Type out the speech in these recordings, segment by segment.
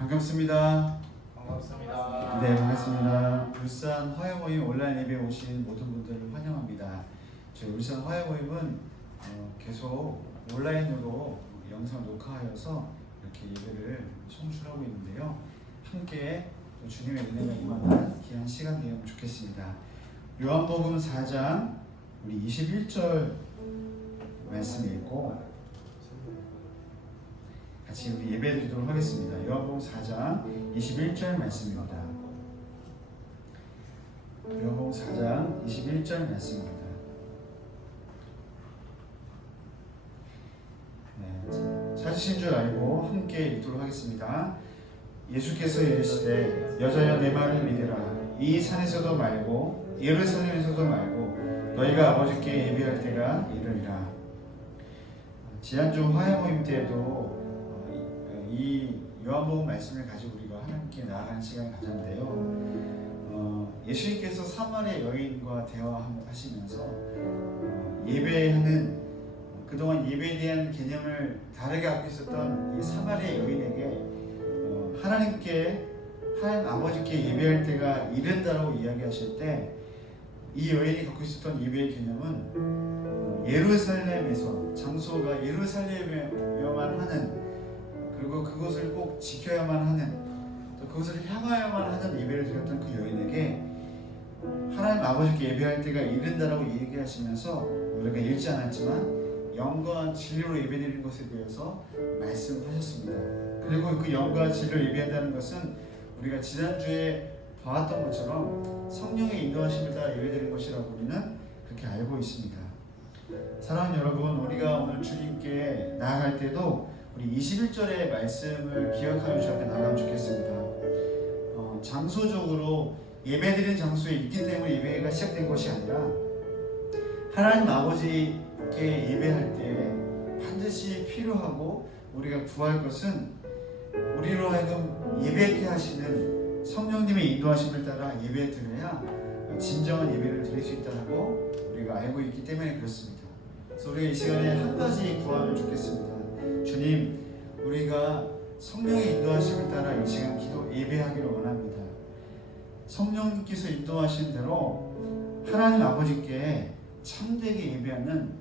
반갑습니다. 반갑습니다. 네, 반갑습니다. 울산 화해모임 온라인 예배에 오신 모든 분들을 환영합니다. 저희 울산 화해모임은 계속 온라인으로 영상을 녹화하여서 이렇게 예배를 송출하고 있는데요. 함께 또 주님의 은혜가 임하는 귀한 시간 되면 좋겠습니다. 요한복음 4장 우리 21절 말씀 읽고 같이 우리 예배 드리도록 하겠습니다. 요한복음 4장 21절 말씀입니다. 요한복음 4장 21절 말씀입니다. 네, 찾으신 줄 알고 함께 읽도록 하겠습니다. 예수께서 이르시되 여자여 내 말을 믿으라. 이 산에서도 말고 예루살렘에서도 말고 너희가 아버지께 예배할 때가 이르리라. 지난주 화해모임 때에도 이 요한복음 말씀을 가지고 우리가 함께 나아가는 시간을 가졌는데요. 예수님께서 사마리아 여인과 대화하시면서 예배하는 그동안 예배에 대한 개념을 다르게 갖고 있었던 이 사마리아 여인에게 하나님 아버지께 예배할 때가 이른다라고 이야기하실 때 이 여인이 갖고 있었던 예배의 개념은 예루살렘에서 장소가 예루살렘에만 하는 그리고 그것을 꼭 지켜야만 하는 또 그것을 향하여만 하는 예배를 드렸던 그 여인에게 하나님 아버지께 예배할 때가 이른다라고 얘기하시면서 우리가 읽지 않았지만 영과 진리로 예배드리는 것에 대해서 말씀하셨습니다. 그리고 그 영과 진리로 예배한다는 것은 우리가 지난주에 봐왔던 것처럼 성령의 인도하심을 따라 예배드리는 것이라고 우리는 그렇게 알고 있습니다. 사랑하는 여러분, 우리가 오늘 주님께 나아갈 때도 우리 21절의 말씀을 기억하며 주 앞에 나가면 좋겠습니다. 장소적으로 예배드리는 장소에 있기 때문에 예배가 시작된 것이 아니라 하나님 아버지께 예배할 때 반드시 필요하고 우리가 구할 것은 우리로 하여금 예배케 하시는 성령님의 인도하심을 따라 예배 드려야 진정한 예배를 드릴 수 있다고 우리가 알고 있기 때문에 그렇습니다. 그래서 우리가 이 시간에 한 가지 구하면 좋겠습니다. 주님, 우리가 성령의 인도하심을 따라 이 시간 예배하기를 원합니다. 성령님께서 인도하신 대로 하나님 아버지께 참되게 예배하는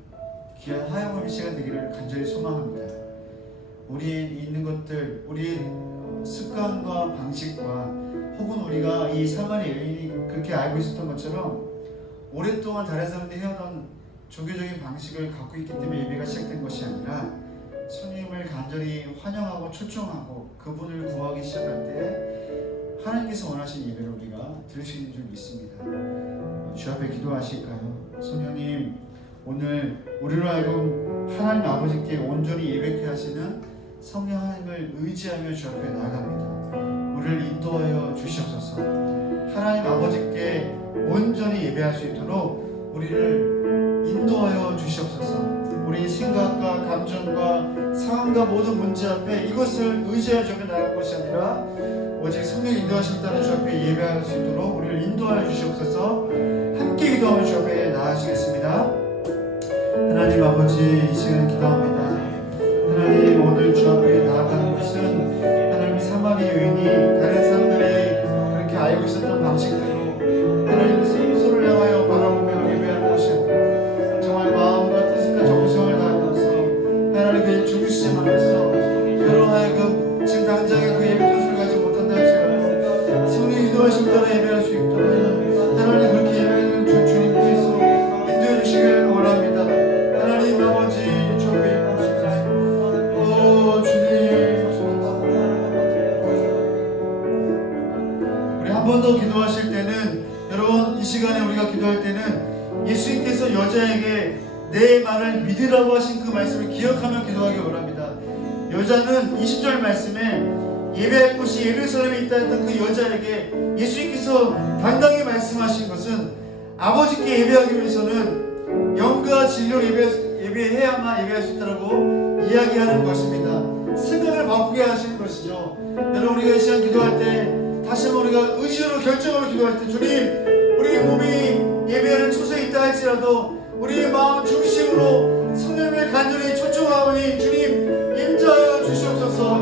귀한 화해모임 시간 되기를 간절히 소망합니다. 우리에 있는 것들, 우리의 습관과 방식과 혹은 우리가 이 사마리아 여인이 그렇게 알고 있었던 것처럼 오랫동안 다른 사람들이 해오던 종교적인 방식을 갖고 있기 때문에 예배가 시작된 것이 아니라 성령님을 간절히 환영하고 초청하고 그분을 구하기 시작할 때 하나님께서 원하신 예배를 우리가 드릴 수 있는 줄 믿습니다. 주 앞에 기도하실까요? 성령님, 오늘 우리로 하여금 하나님 아버지께 온전히 예배케 하시는 성령 하나님을 의지하며 주 앞에 나아갑니다. 우리를 인도하여 주시옵소서. 하나님 아버지께 온전히 예배할 수 있도록 우리를 인도하여 주시옵소서. 우리 생각과 감정과 상황과 모든 문제 앞에 이것을 의지하여 주 앞에 나아갈 것이 아니라 오직 성령의 인도하심을 따라 주 앞에 예배할 수 있도록 우리를 인도하여 주시옵소서. 함께 기도하며 주 앞에 나아가시겠습니다. 하나님 아버지, 이 시간에 기도합니다. 하나님, 오늘 주 앞에 나아가는 것은 하나님 사마리아 여인이 다른 사람들이 그렇게 알고 있었던 방식대로 하나님 서로를 향하여 바라보며 예배하는 것이 아니라 정말 마음과 뜻과 정성을 다하면서 하나님께 중심하면서 여러 하여금 지금 당장에 그 예배 도시를 가지 못한다 할지라도 성령 인도하심 따라 예배할 수 있도록 하나님 그렇게 예배하는 주님께서 인도해 주시길 원합니다. 하나님 아버지, 주 앞에 한 번 더 기도하실 때는, 여러분 이 시간에 우리가 기도할 때는 예수님께서 여자에게 내 말을 믿으라고 하신 그 말씀을 기억하며 기도하기 원합니다. 여자는 20절 말씀에 예배할 곳이 예루살렘에 있다 했던 그 여자에게 예수님께서 당당히 말씀하신 것은 아버지께 예배하기 위해서는 영과 진리로 예배해야만 예배할 수 있다고 이야기하는 것입니다. 생각을 바꾸게 하시는 것이죠. 여러분, 우리가 이 시간 기도할 때 다시 한번 우리가 의지로 결정하며 기도할 때, 주님, 우리 몸이 예배하는 초소에 있다 할지라도 우리의 마음 중심으로 성령을 간절히 초청하오니 주님, 임자하여 주시옵소서.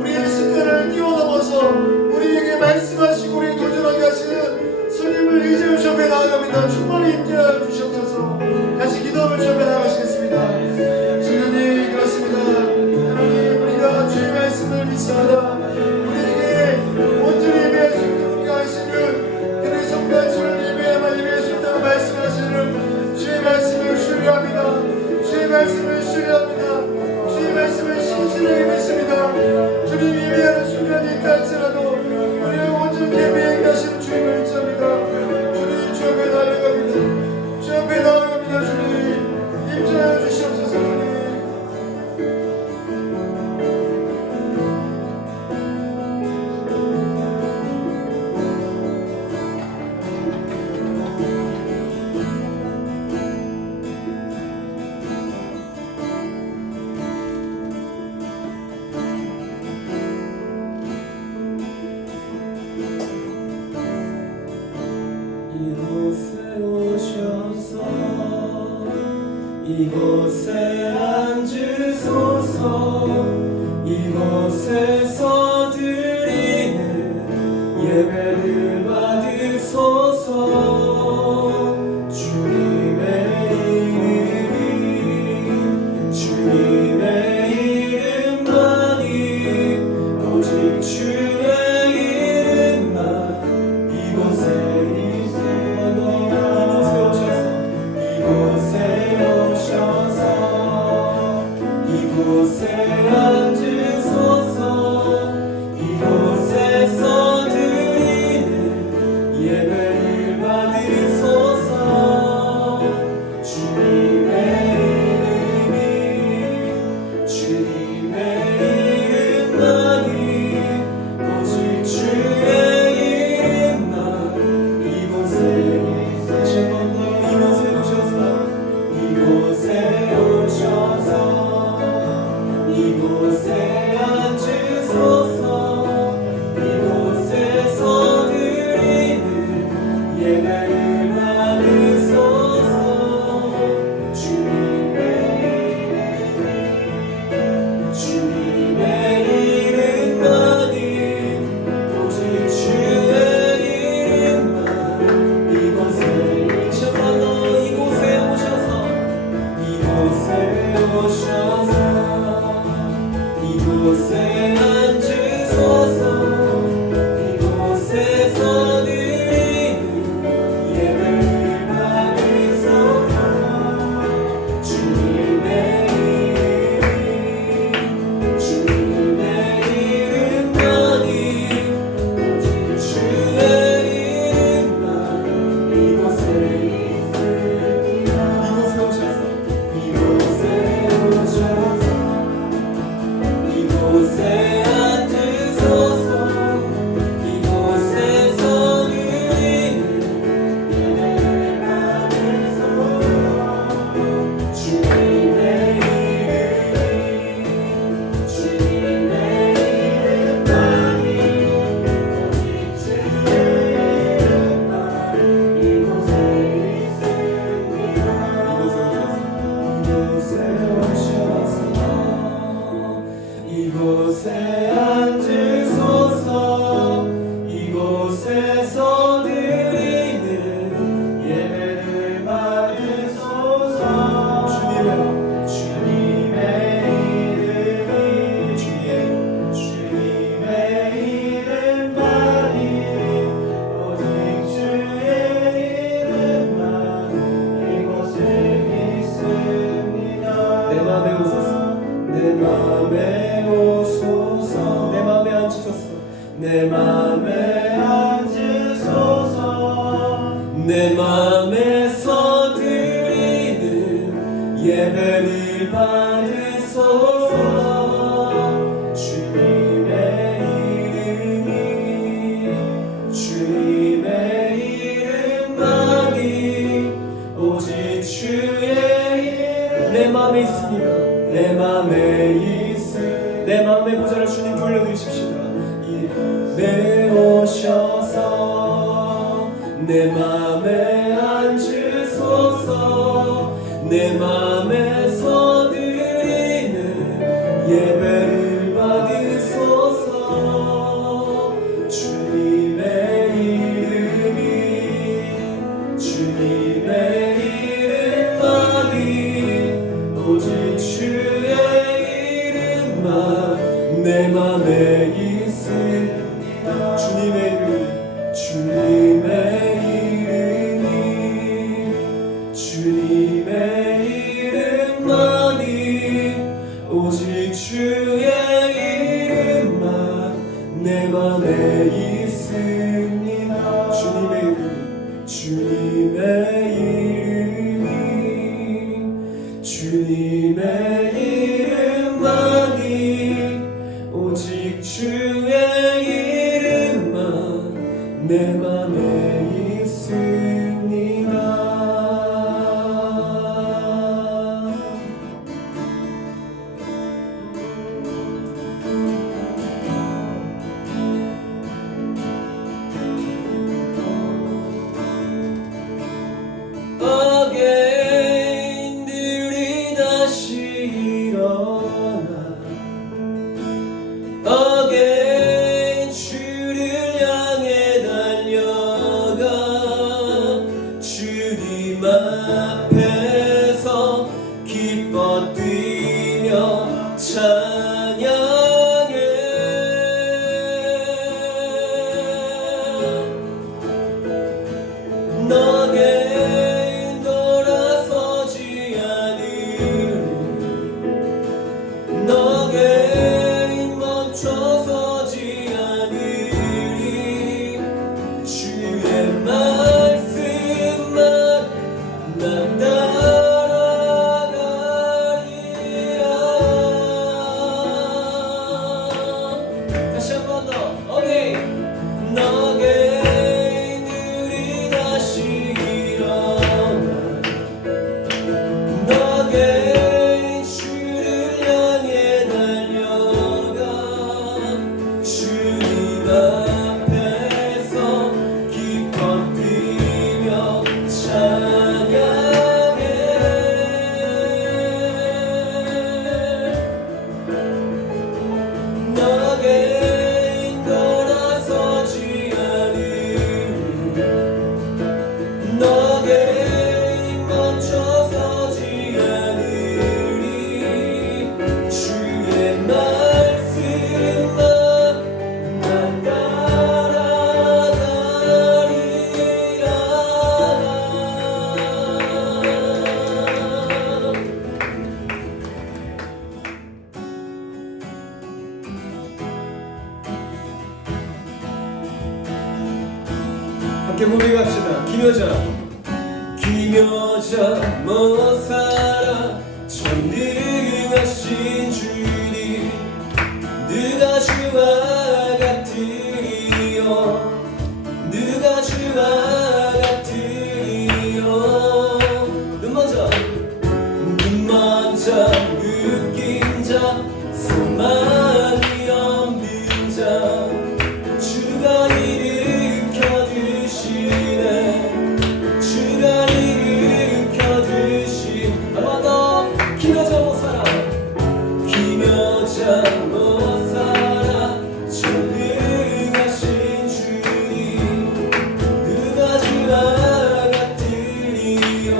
우리의 습관을 뛰어넘어 믿습니다. 우리에게 온전히 예배할 수 있도록 하시는 그의 성단처럼 예배야만 예배할 수 있다고 말씀하시는 주의 말씀을 신뢰합니다. 주의 말씀을 신뢰합니다. 주의 말씀을 신실하게 믿습니다. 주님 예배하는 순간이 있다 할지라도 우리를 온전히 예배하게 하시는 주님을 믿습니다. 주님 주 앞에 나아갑니다. 주 앞에 나아갑니다. 주님 임재하여 주시옵소서. 주님 이곳에 오셔서 이곳에 앉으소서. 이곳에서 드리는 예배를 받으소서. 주님의 이름만이 오직 주의 이름만 이곳에 이곳에 앉으소서. 이곳에서 드리는 예배를 받으소서. 주님의 이름만이 오직 주의 이름만 이곳에 오셔서 이곳에 앉으소서. 이곳에서 드리는 예배를 받으소서. 주님의 이름만이 오직 주의 이름만 이곳에 오셔서 이곳에 앉으소서. 이곳에서 드리는 예배를 받으소서. 주님의 이름만이 오직 주의 이름만 이곳에 오셔서 이곳에 앉으소서. 이곳에서 드리는 예배를 받으소서. 주님의 이름만이 오직 주의 이름만 이곳에 있습니다. 이곳에 앉으소서. 이곳에서 드리는 예배를 받으소서. 주님의 이름만이 오직 주의 이름만 이곳에 있습니다. 내 맘에 오소서. 내 맘에 오소서. 내 맘에 앉으소서. 내 맘에 앉으소서. 내 맘에서 드리는 예배를 받으소서. 주님의 이름만이 오직 주의 이름 내 맘에 있습니다. 내 맘의 보좌를 주님 돌려드리십시다. 내 오셔서 내 맘에 앉으소서. 내 맘에서 드리는 예배를 받으소서. 주님의 이름만이 오직 주의 이름만 내 맘 맘에 있습니다. 주님의 이름이 주님의 이름만이 오직 주의 이름만 내 맘에 있습니다. 주님의 이름이 주님의 이름만이 오직 주의 이름만 내 맘에 있습니다. 어게인들이 다시 일어나 어게인 주를 향해 달려가 주님 앞에서 기뻐 뛰며 찬양해 너게 돌아서지 않으리 너게 멈춰서지 않으리 주의 말씀만 난 따라가리라. 다시 한 번 더 어게인 너게인들이 다시 일어나 너게인 주를 향해 달려가 주님 앞에서 기뻐 뛰며 찬양해 너게인 돌아서지 않으리 너게인 멈춰서지 않으리 주의 말씀만 난 따라가리라. 함께 고백합시다. 기묘자 못 살아 전능하신 주님 누가 주와 같으리요 누가 주와 같으리요. 눈 먼저 느낀 자 소망이 없는 자 주가 일으켜 주시네 주가 일으켜 주시. 한 번 더 기묘자 못 살아 기묘자 못 살아 전능하신 주님 누가 주와 같으리요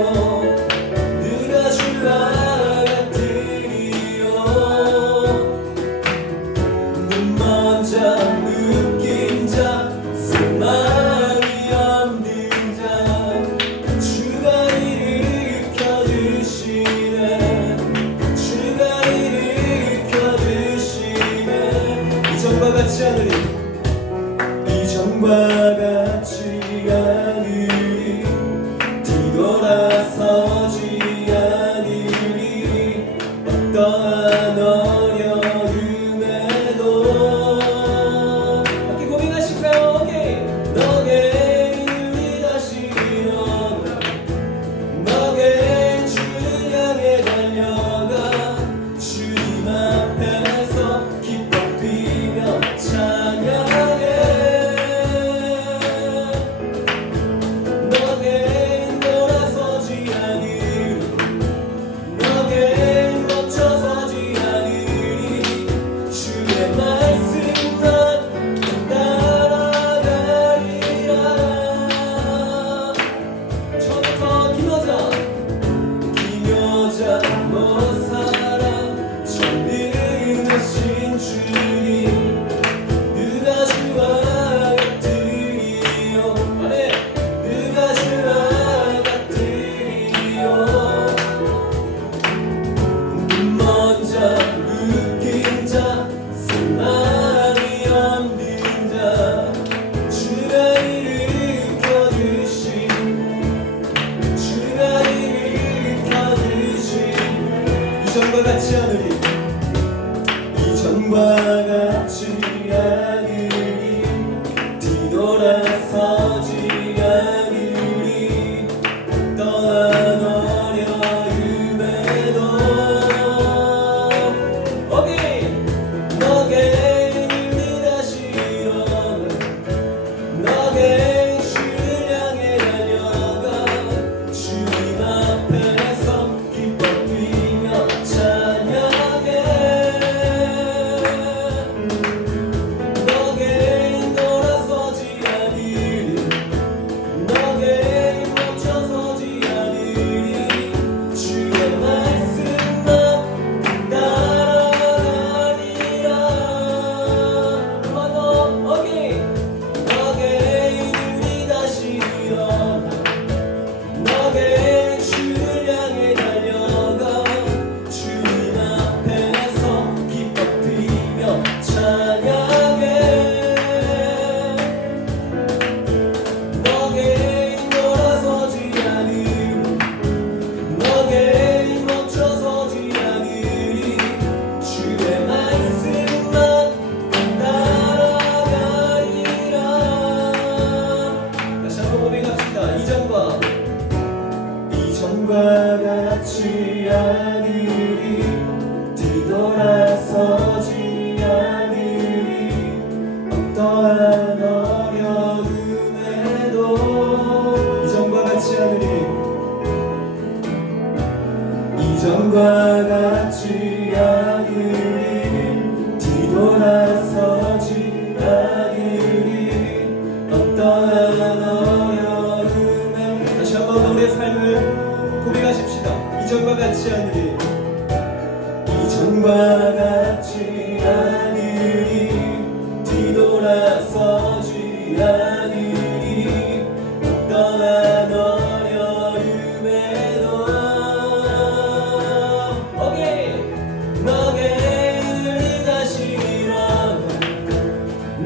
누가 주와 같으리요. 눈 먼저 느낀 자 소망이 없는 자 주가 일으켜 주시네 주가 일으켜 주시네. 이전과 같지 않으리 이전과 같지 않으리 뒤돌아서지 않으리 어떠한 어려움에도. 함께 고백하실까요? 너게인들이 다시 일어나 너게 주를 향해 달려가 주님 앞에서 기뻐 뛰며 찬양해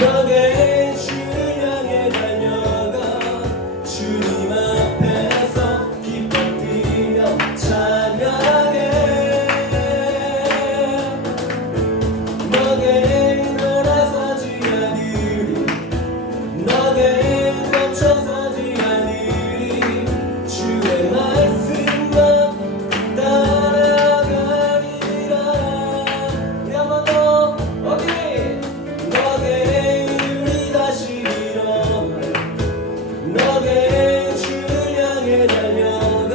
너의 주를 향해 달려가 주님 앞에서 기뻐 뛰며 찬양해 너의 돌아서지 않으리 너의 멈춰서지 않으리 주의 말씀만 따라가리라 우리 한 번 더 오케이 너의 이름이 다시 일어나 너의 주를 향해 달려가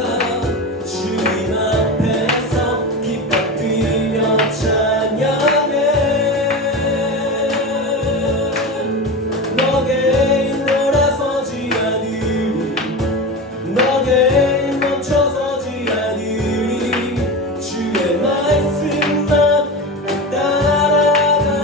주님 앞에서 기뻐 뛰며 찬양해 너의 돌아서지 않으리 너의 멈춰서지 않으리 주의 말씀만 따라가리라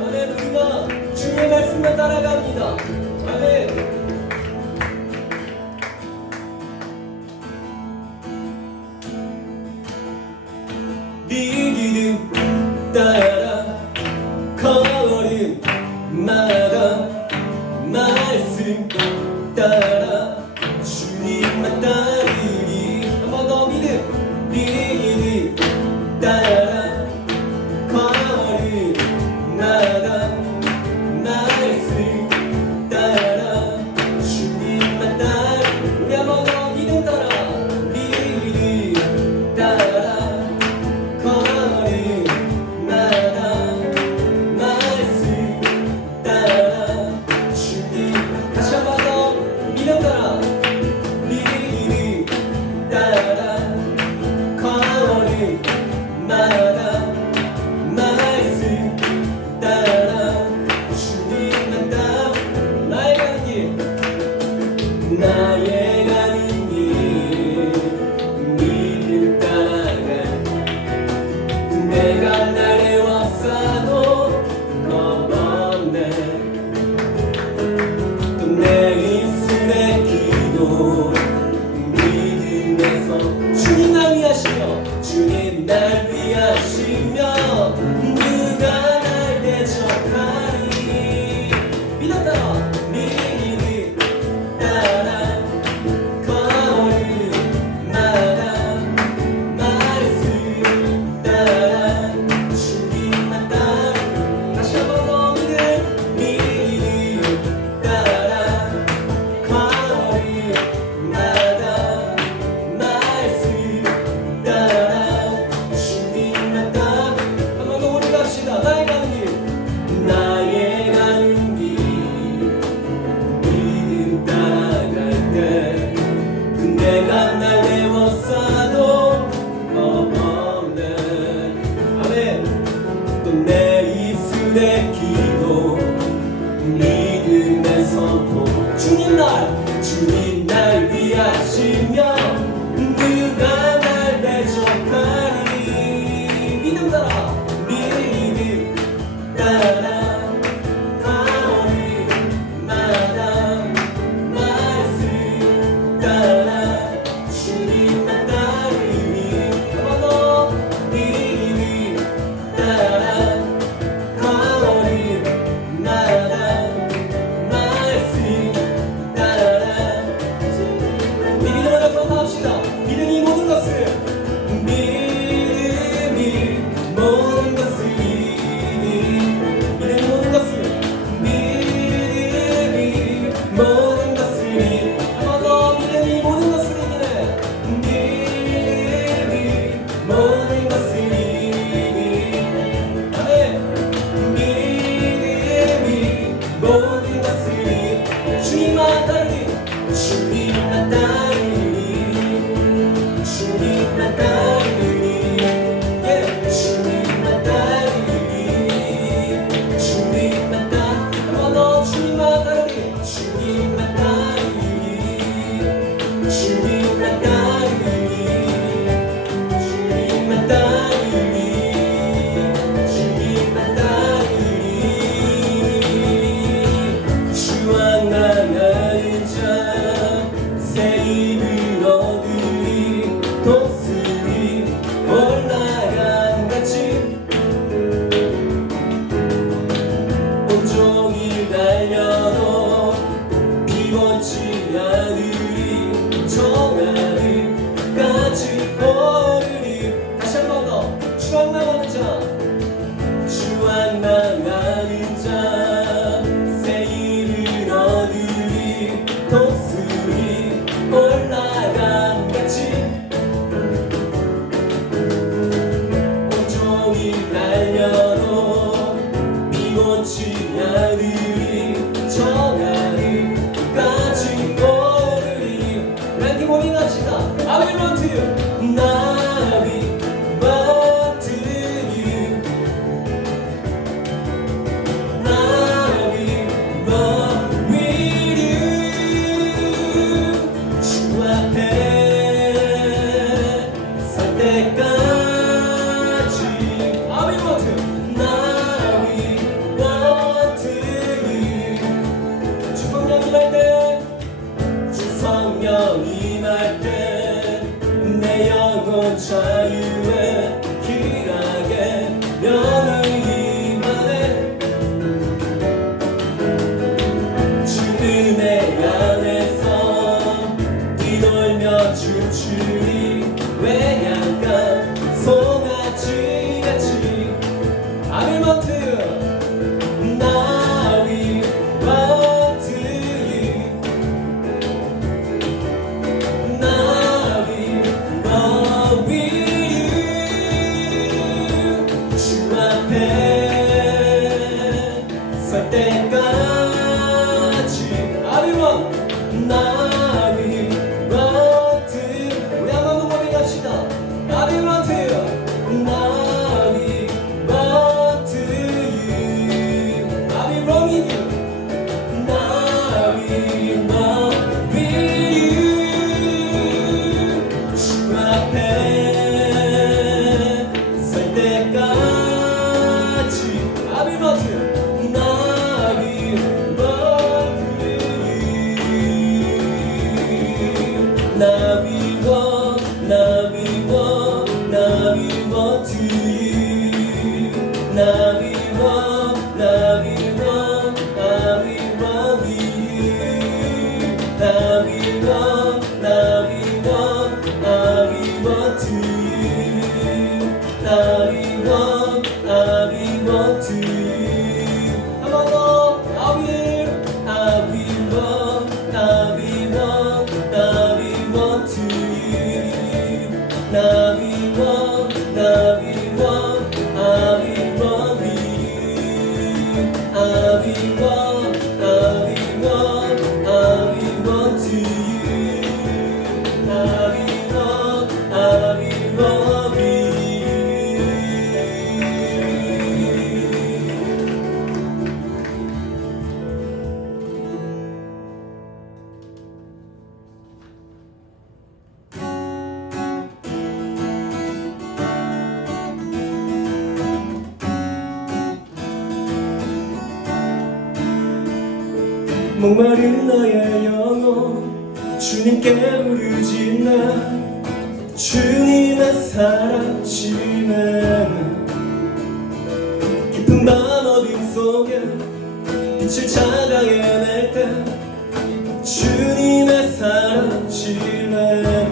아멘. 우리가 주의 말씀만 따라갑니다. 아멘. 네 기름 따라 걸음마다 말씀 따라 주님만 따르리 한 번 더 믿음 네 기름 따라 걸음마다 말씀 따라 주님만 따르리 우리 한 번 더 믿음 따라 네 기름 따라 거리마다 말씀 따라 주님 다시 한 번 더 믿음 따라 네 이름 따라 거리마다 말씀 따라 주님만 따라 나의 가는 길 나의 가는 길 믿음 따라가 내가 나를 왔어도 겁없네 또 내 입술의 기도 믿음에서 주님 날 위하시며 주님 날 위하시며 누가 날 대적하리 믿음 따라 믿음 따라 걸음마다 말씀 따라 주님만 따라 다시 한 번 더 믿음 따라 걸음마다 말씀 따라 주님만 따라 바람이 날려도 비고치 하늘이 정하늘까지 오르리. 랭킹 모닝 합시다. I will run to you. 나비 자유에 길하게 면을 임하네. 주 은혜 안에서 뛰놀며 춤추리. 외양간 송아지같이 아밀먼트 나위 버트리 나위 주 앞에 설 때까지 아비원 나비 버트. 우리 한번 고백합시다 나비 버트 나비 버트 나비 롱이니 나비 버트 주 앞에 설 때까지 아비버트 나비버 나비버 나비버트 나비버 나비버 나비버비 나비버 나비버 나비버트 나비버 나비버트. 한 번 더. 아비버 나비버 나비버트 나비버 나비버 나비버비 아비버 나비버 나비버트 나비버 나비버비. 목마른 나의 영혼 주님께 부르지. 나 주님의 사랑 지내. 깊은 밤 어둠 속에 빛을 찾아 헤맬 때 주님의 사랑 지내.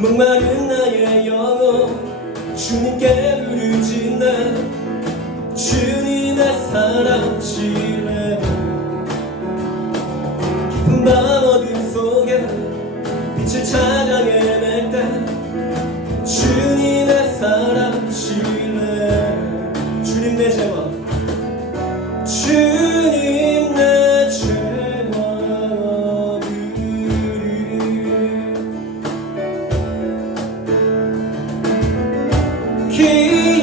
목마른 나의 영혼 주님께 부르지. 나 주님의 사랑 지내. 깊은 밤 어둠 속에 빛을 찾아 헤맬 때 주님의 사랑 지내. 주님 내 죄와 주님 내 죄와들이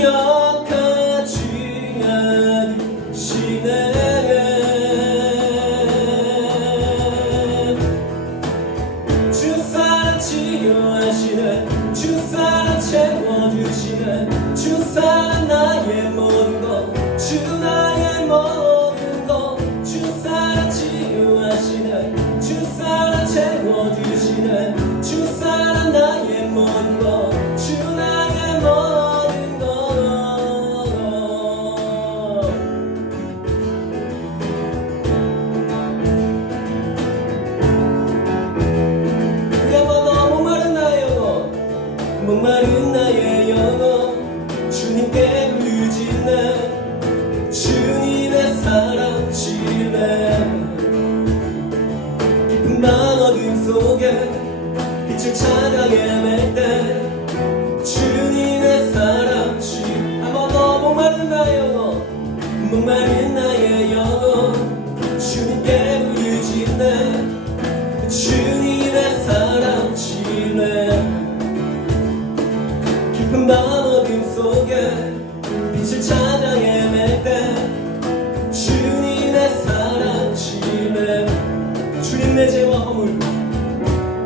기억하지 않으시네. 주 사랑 치료하시네. 주 사랑 채워주시네. 주 사랑 나의 모든 것. 주 나의 모든 것. 주 사랑 치료하시네. 주 사랑 채워주시네. 주 사랑 나의 모든 것. 주 나의 모든 것. 우리 한번 더. 목마른 나의 영혼 주님께 부르지. 나 주님의 사랑 지내. 깊은 밤 어둠 속에 빛을 찾아 헤맬 때 주님의 사랑 밤 어둠 속에 빛을 찾아 헤맬 때 주님 내 사랑 심해 주님 내 죄와 허물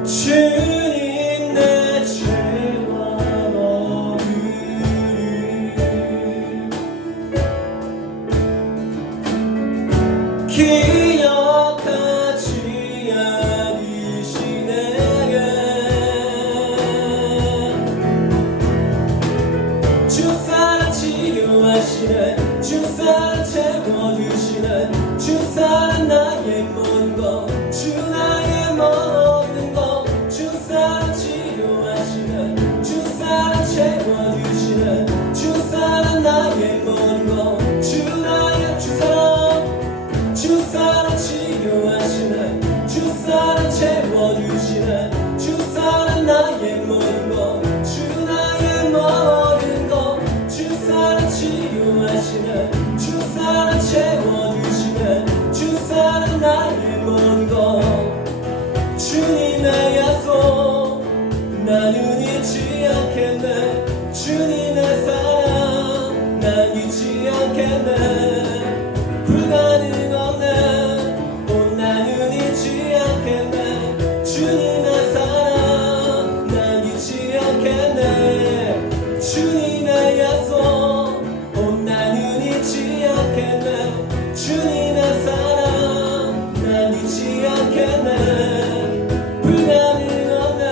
주님 내 죄와 허물을 기억하지 않으시네 주 사랑 치료하시네 주 사랑 채워주시네 주 사랑 나의 모든 것 주 나의 모든 것 주 사랑 치료하시네 주 사랑 채워주시네 주 사랑 나의 모든 것 주 나의 주 사랑 치료하시네 주 사랑 채워주시네 주 사랑 나의 모든 것 주 나의 모든 것 주 사랑 치료하시네 주 사랑 채워주시네 주 사랑 나의 모든 것 주님의 약속 나는 잊지 않겠네 주님의 사랑 난 잊지 않겠네 불가능 없네 나는 잊지 않겠네 주님의 사랑 난 잊지 않겠네 주님의 약속 나는 잊지 않겠네 주님의 사랑 난 잊지 않겠네 불가능 없네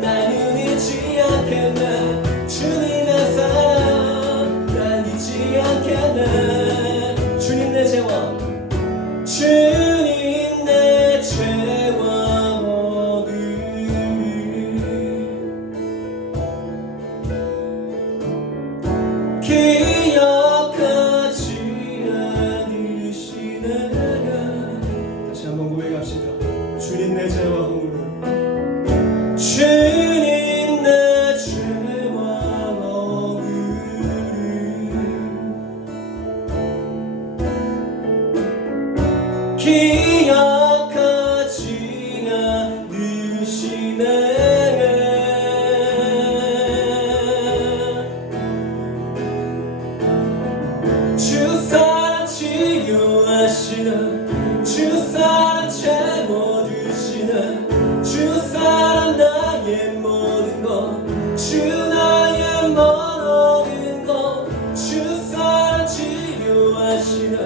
나는 잊지 않겠네 주님의 사랑 난 잊지 않겠네 주님 내 죄와 주님 내 죄와 허물을 기억하지 않으시네 다시 한번 고백합시다 주님 내 죄와 허물을 주님 내 죄와 허물을 기억하지 않으시네 주 사랑 치료하시네 주 사랑 채워주시네 주 사랑 나의 모든 것 주 나의 모든 것 주 사랑 치료하시네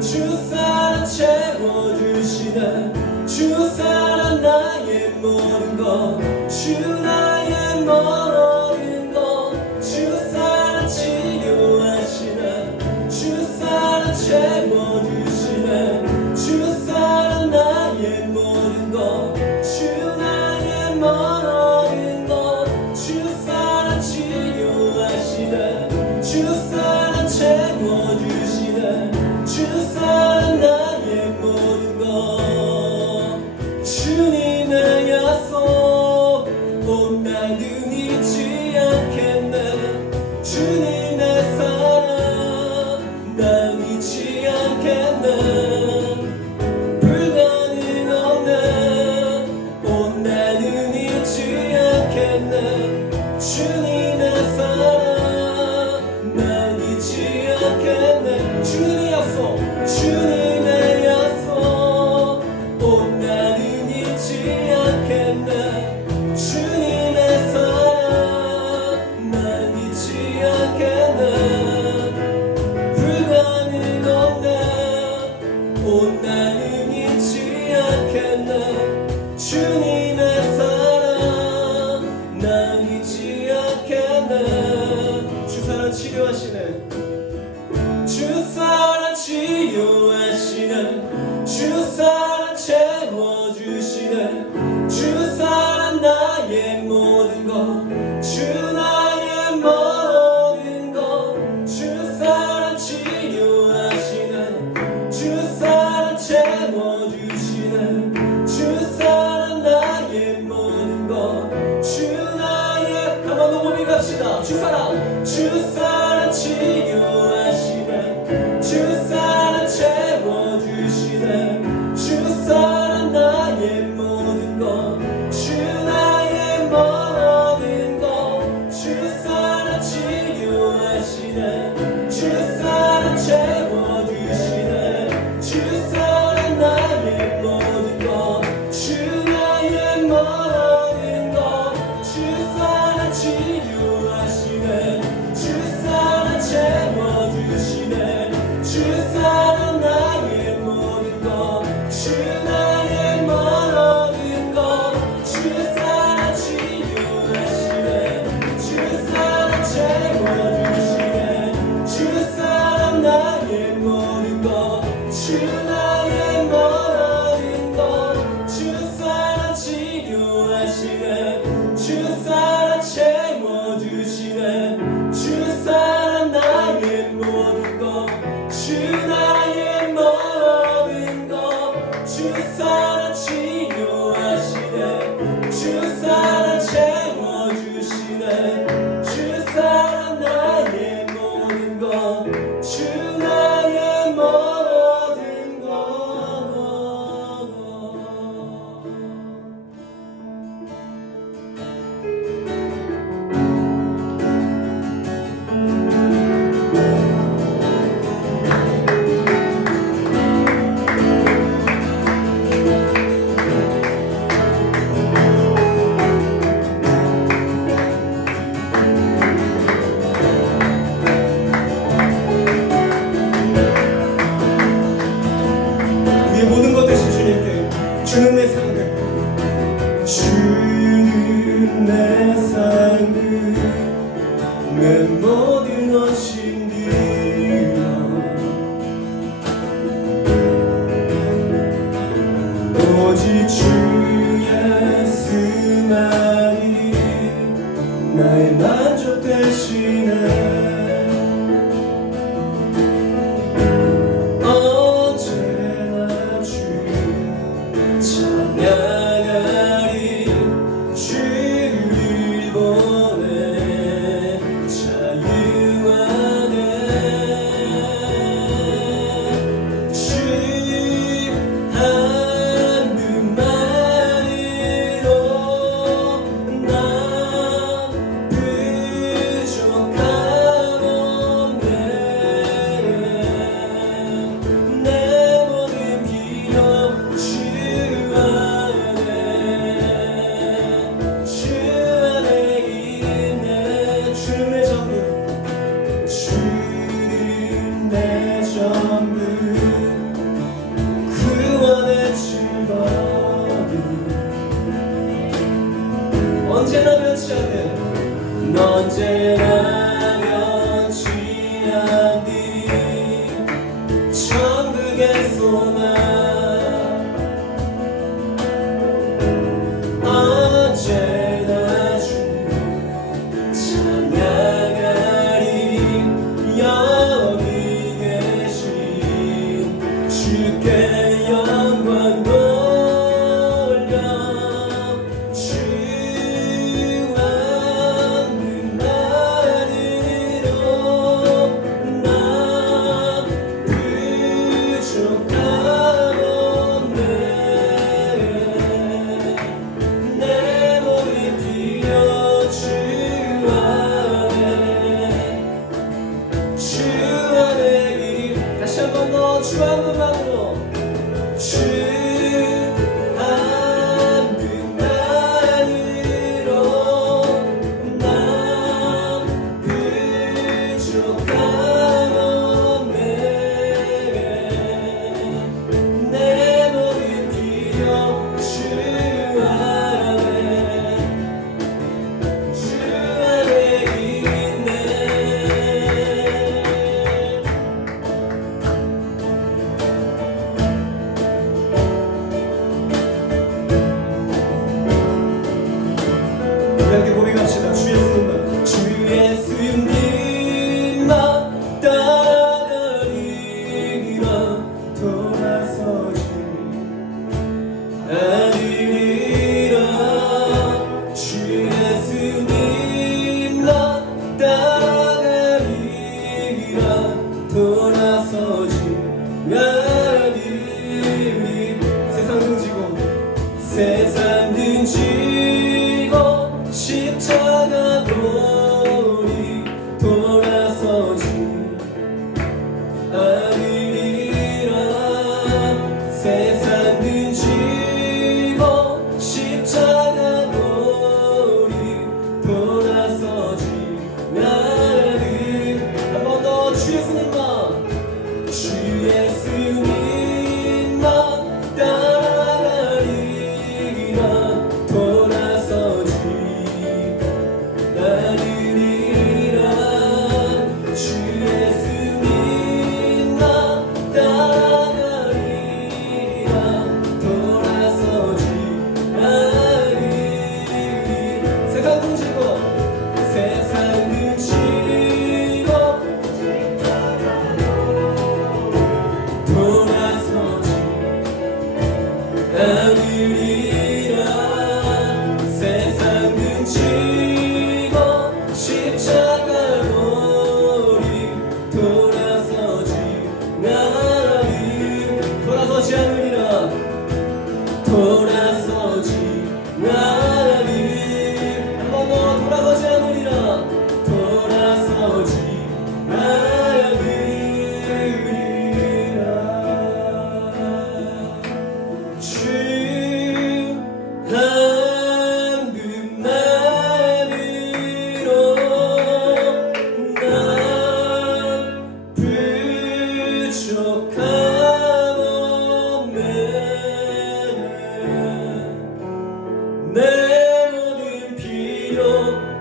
주 사랑 채워주시네 주 사랑 나의 모든 것 주 나의 모든 것 주 사랑 치료하시네 주 사랑 채워주시네 주 사랑 나의 모든 것 주 나의 모든 것 주 사랑 치료하시네 주 사랑 채워주시네 주 사랑 나의 모든 것 주님의 약속 나는 잊지 않겠네 주님의 사랑 난 잊지 않겠네 불가능 없네 나는 잊지 않겠네 주님의 사랑 난 잊지 않겠네 주님의 약속 주님의 약속 나는 잊지 않겠네 주님의 사랑 난 잊지 않겠네 불가능 없네 나는 잊지 않겠네 주님의 사랑 난 잊지 않겠네 주 사랑 치료하시네 주 사랑 치료하시네 주 사랑 채워주시네 주 사랑 나의 모든 것 주 나의 모든 것 주 사랑 치료하시네 주 사랑 채워주시네 주 사랑 나의 모든 것 주 나의 한번 더 고백합시다 주 사랑 치료하시네 주 사랑 채워주시네 주 사랑 나의 모든 것 주 나의 모든 것 주 내 모든 것인들여 오직 주 예수만이 나의 만족 되시네 언제나 주 찬양하리 주를 보내 자유 안에 주 한 분만으로 난 부족함 없네 내 모든 기억 주 안에 있네 주는 내 전부 주는 내 전부 구원의 즐거움 언제나 변치 않는 언제나 변치 않는 천국의 소망 언제나 주 찬양하리 여기 계신 주께 영광 돌려 주 한 분만으로 난 부족함 없네 내 모든 필요 주 안에 다시 한 번 더 주 한 분만으로 주 한 분만으로 난 부족함 없네 내 모든 필요 주 안에 있네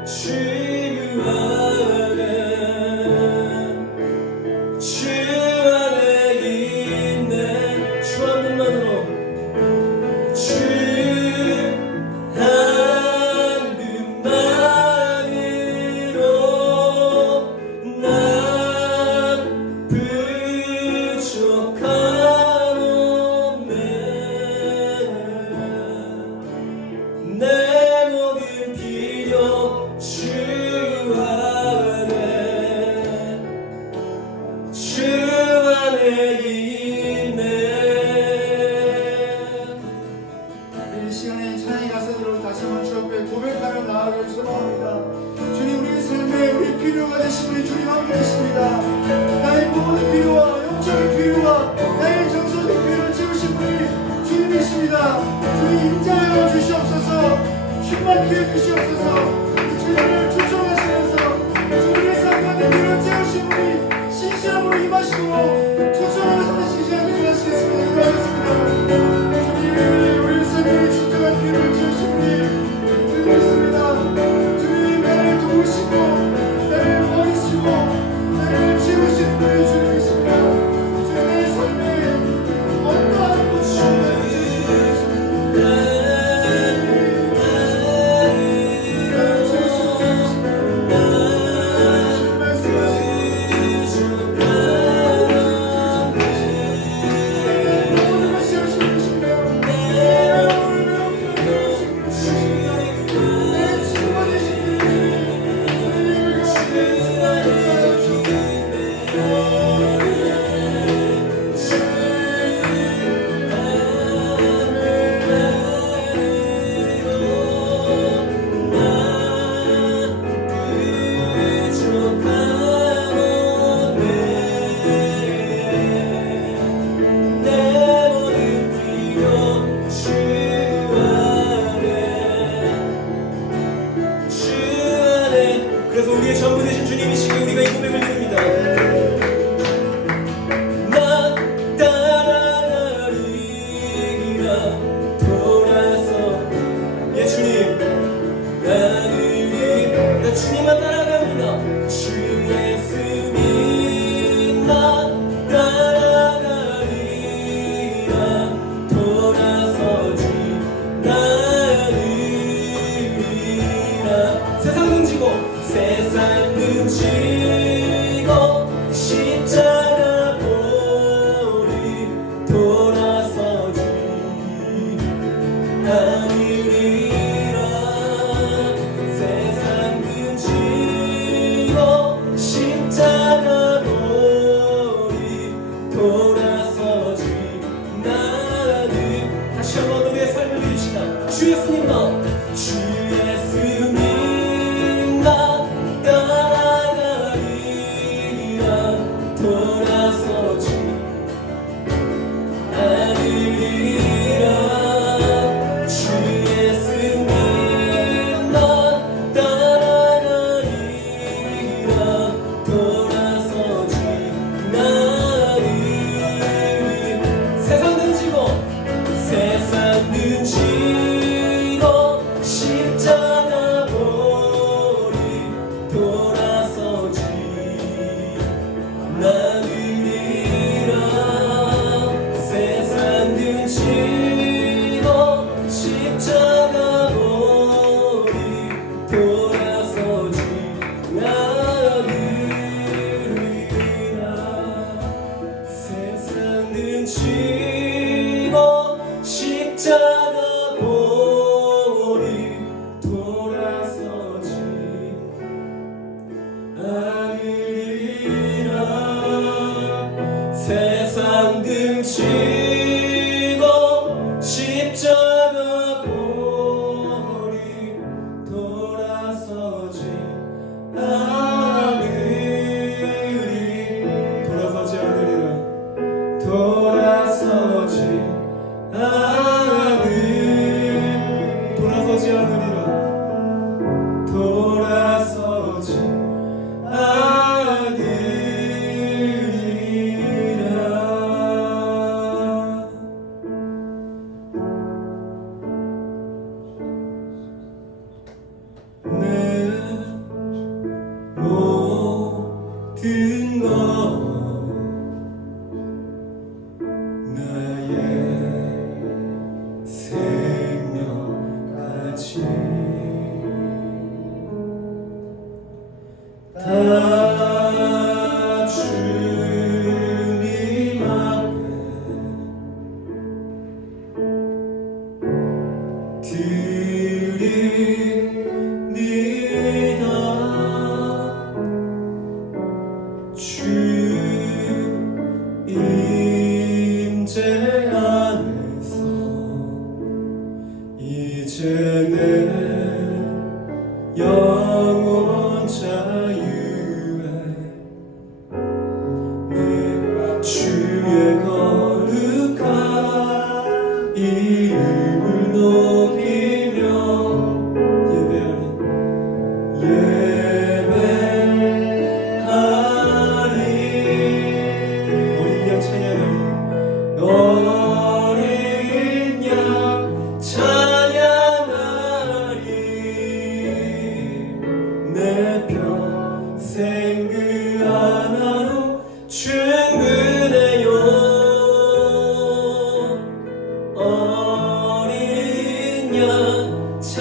주 안에 있네. 주 한 분만으로 주 한 분만으로 난 부족함없네. 내 모든 필요 주 안에 있네. 이 시간에 찬양의 가사들로 다시 한번 주 앞에 고백하며 나아갈 소망합니다. 주님, 우리의 삶에 우리 필요가 되신 우리 주님 함께 계십니다. 나의 모든 필요와 영적인 필요와 나의 정서적 필요를 채우신 분이 주님이십니다. 주님 임자하여 주시옵소서. 충만케 해주시옵소서. 주님을 초청하시면서 주님의 삶과 내 필요를 채우신 분이 신실함으로 임하시고 초청하면서 시시하게 일하시겠습니다. 기도하겠습니다. 주님, 우리 삶의 진정한 필요를 채우신 분이 주님이십니다. 주님, 나를 도우시고 나를 버리시고 나를 채우시는 분이 주님이십니다. 주님의 삶에 어떠한 것도 그래서 우리의 전부 되신 주님이시기에 우리가 이 고백을 드립니다. 나 따라가리라 돌아서. 예, 주님, 나 주님만 따라갑니다. 주 예수님, 나 따라가리라 돌아서지 나으리라. 세상 등지고 세상은 지고 십자가 보리 돌아서지 않으리라. 세상은 지고 십자가 보리 돌아서지 나는. 다시 한번 우리의 삶을 드립시다. 주 예수님만, 주 예수님 나 따라가리라 돌아 다 주님 앞에 드립니다. 주 임재 안에서 이제는 영원 자유에 내 주의 거룩한 이름을 높이며 예배하리. 어린 양 찬양하리. 어린 양 찬양하리. 내 평생 그 하나로 충분해요. 어린 양 찬양하리.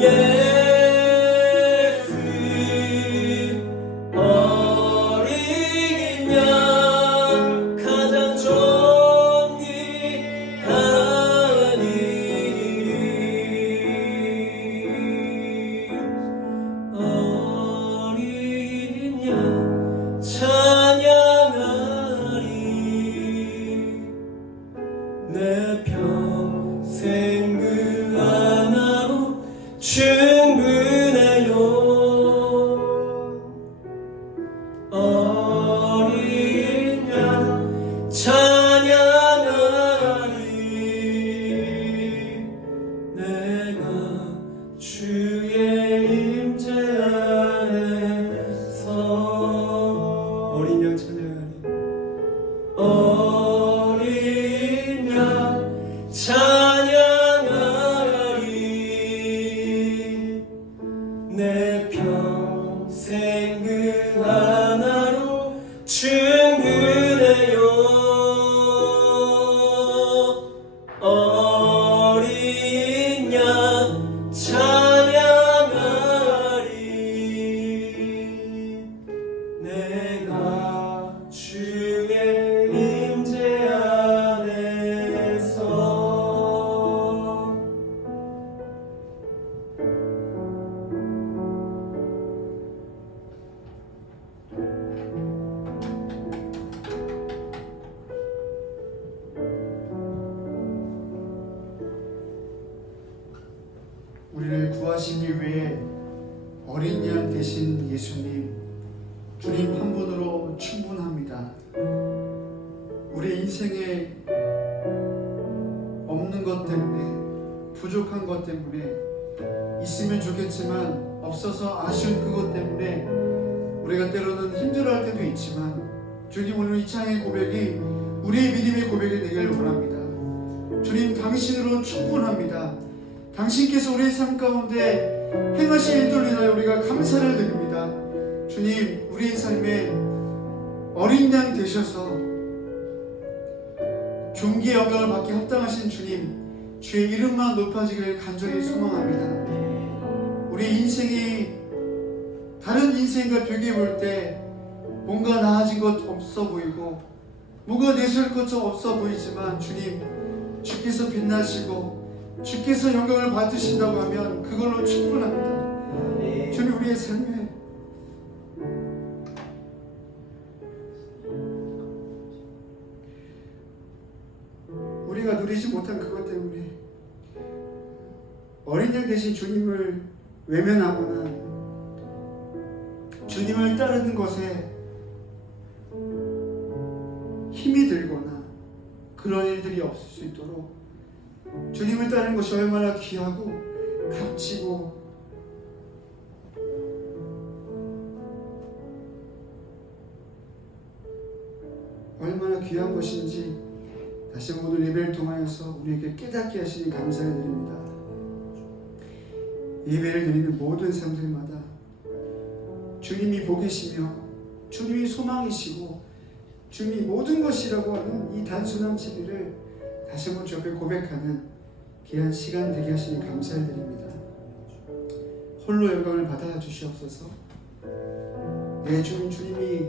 예수 어린 양 가장 존귀하니 어린 양 찬양하리 내 평생 그 하나로 충분해요 어린 양 찬양하리 내가 주의 임재 안에서 어린 양 찬양하리 어린 양 찬양하리 내 평생 그 하나로 충분해요 어린 양 찬양하리 내가 주의 임재 안에서 우리를 구하시기 위해 어린 양 되신 예수님, 주님 한 분으로 충분합니다. 우리 인생에 없는 것 때문에, 부족한 것 때문에, 있으면 좋겠지만 없어서 아쉬운 그것 때문에 우리가 때로는 힘들어할 때도 있지만, 주님 오늘 이 창의 고백이 우리의 믿음의 고백이 되기를 원합니다. 주님 당신으로 충분합니다. 당신께서 우리의 삶 가운데 행하신 일들을 인하여 우리가 감사를 드립니다. 주님, 우리의 삶에 어린 양 되셔서 존귀의 영광을 받기 합당하신 주님, 주의 이름만 높아지기를 간절히 소망합니다. 우리 인생이 다른 인생과 비교해 볼 때 뭔가 나아진 것 없어 보이고 뭔가 내세울 것 좀 없어 보이지만 주님, 주께서 빛나시고 주께서 영광을 받으신다고 하면 그걸로 충분합니다. 주님, 우리의 삶에 우리가 누리지 못한 그것 때문에 어린 양 대신 주님을 외면하거나 주님을 따르는 것에 힘이 들거나 그런 일들이 없을 수 있도록 주님을 따르는 것이 얼마나 귀하고 값지고 얼마나 귀한 것인지 다시 한번 오늘 예배를 통하여서 우리에게 깨닫게 하시니 감사를 드립니다. 예배를 드리는 모든 사람들마다 주님이 보계시며 주님이 소망이시고 주님이 모든 것이라고 하는 이 단순한 진리를 다시 한번 주 앞에 고백하는 귀한 시간 되게 하시니 감사를 드립니다. 홀로 영광을 받아 주시옵소서. 네, 주님이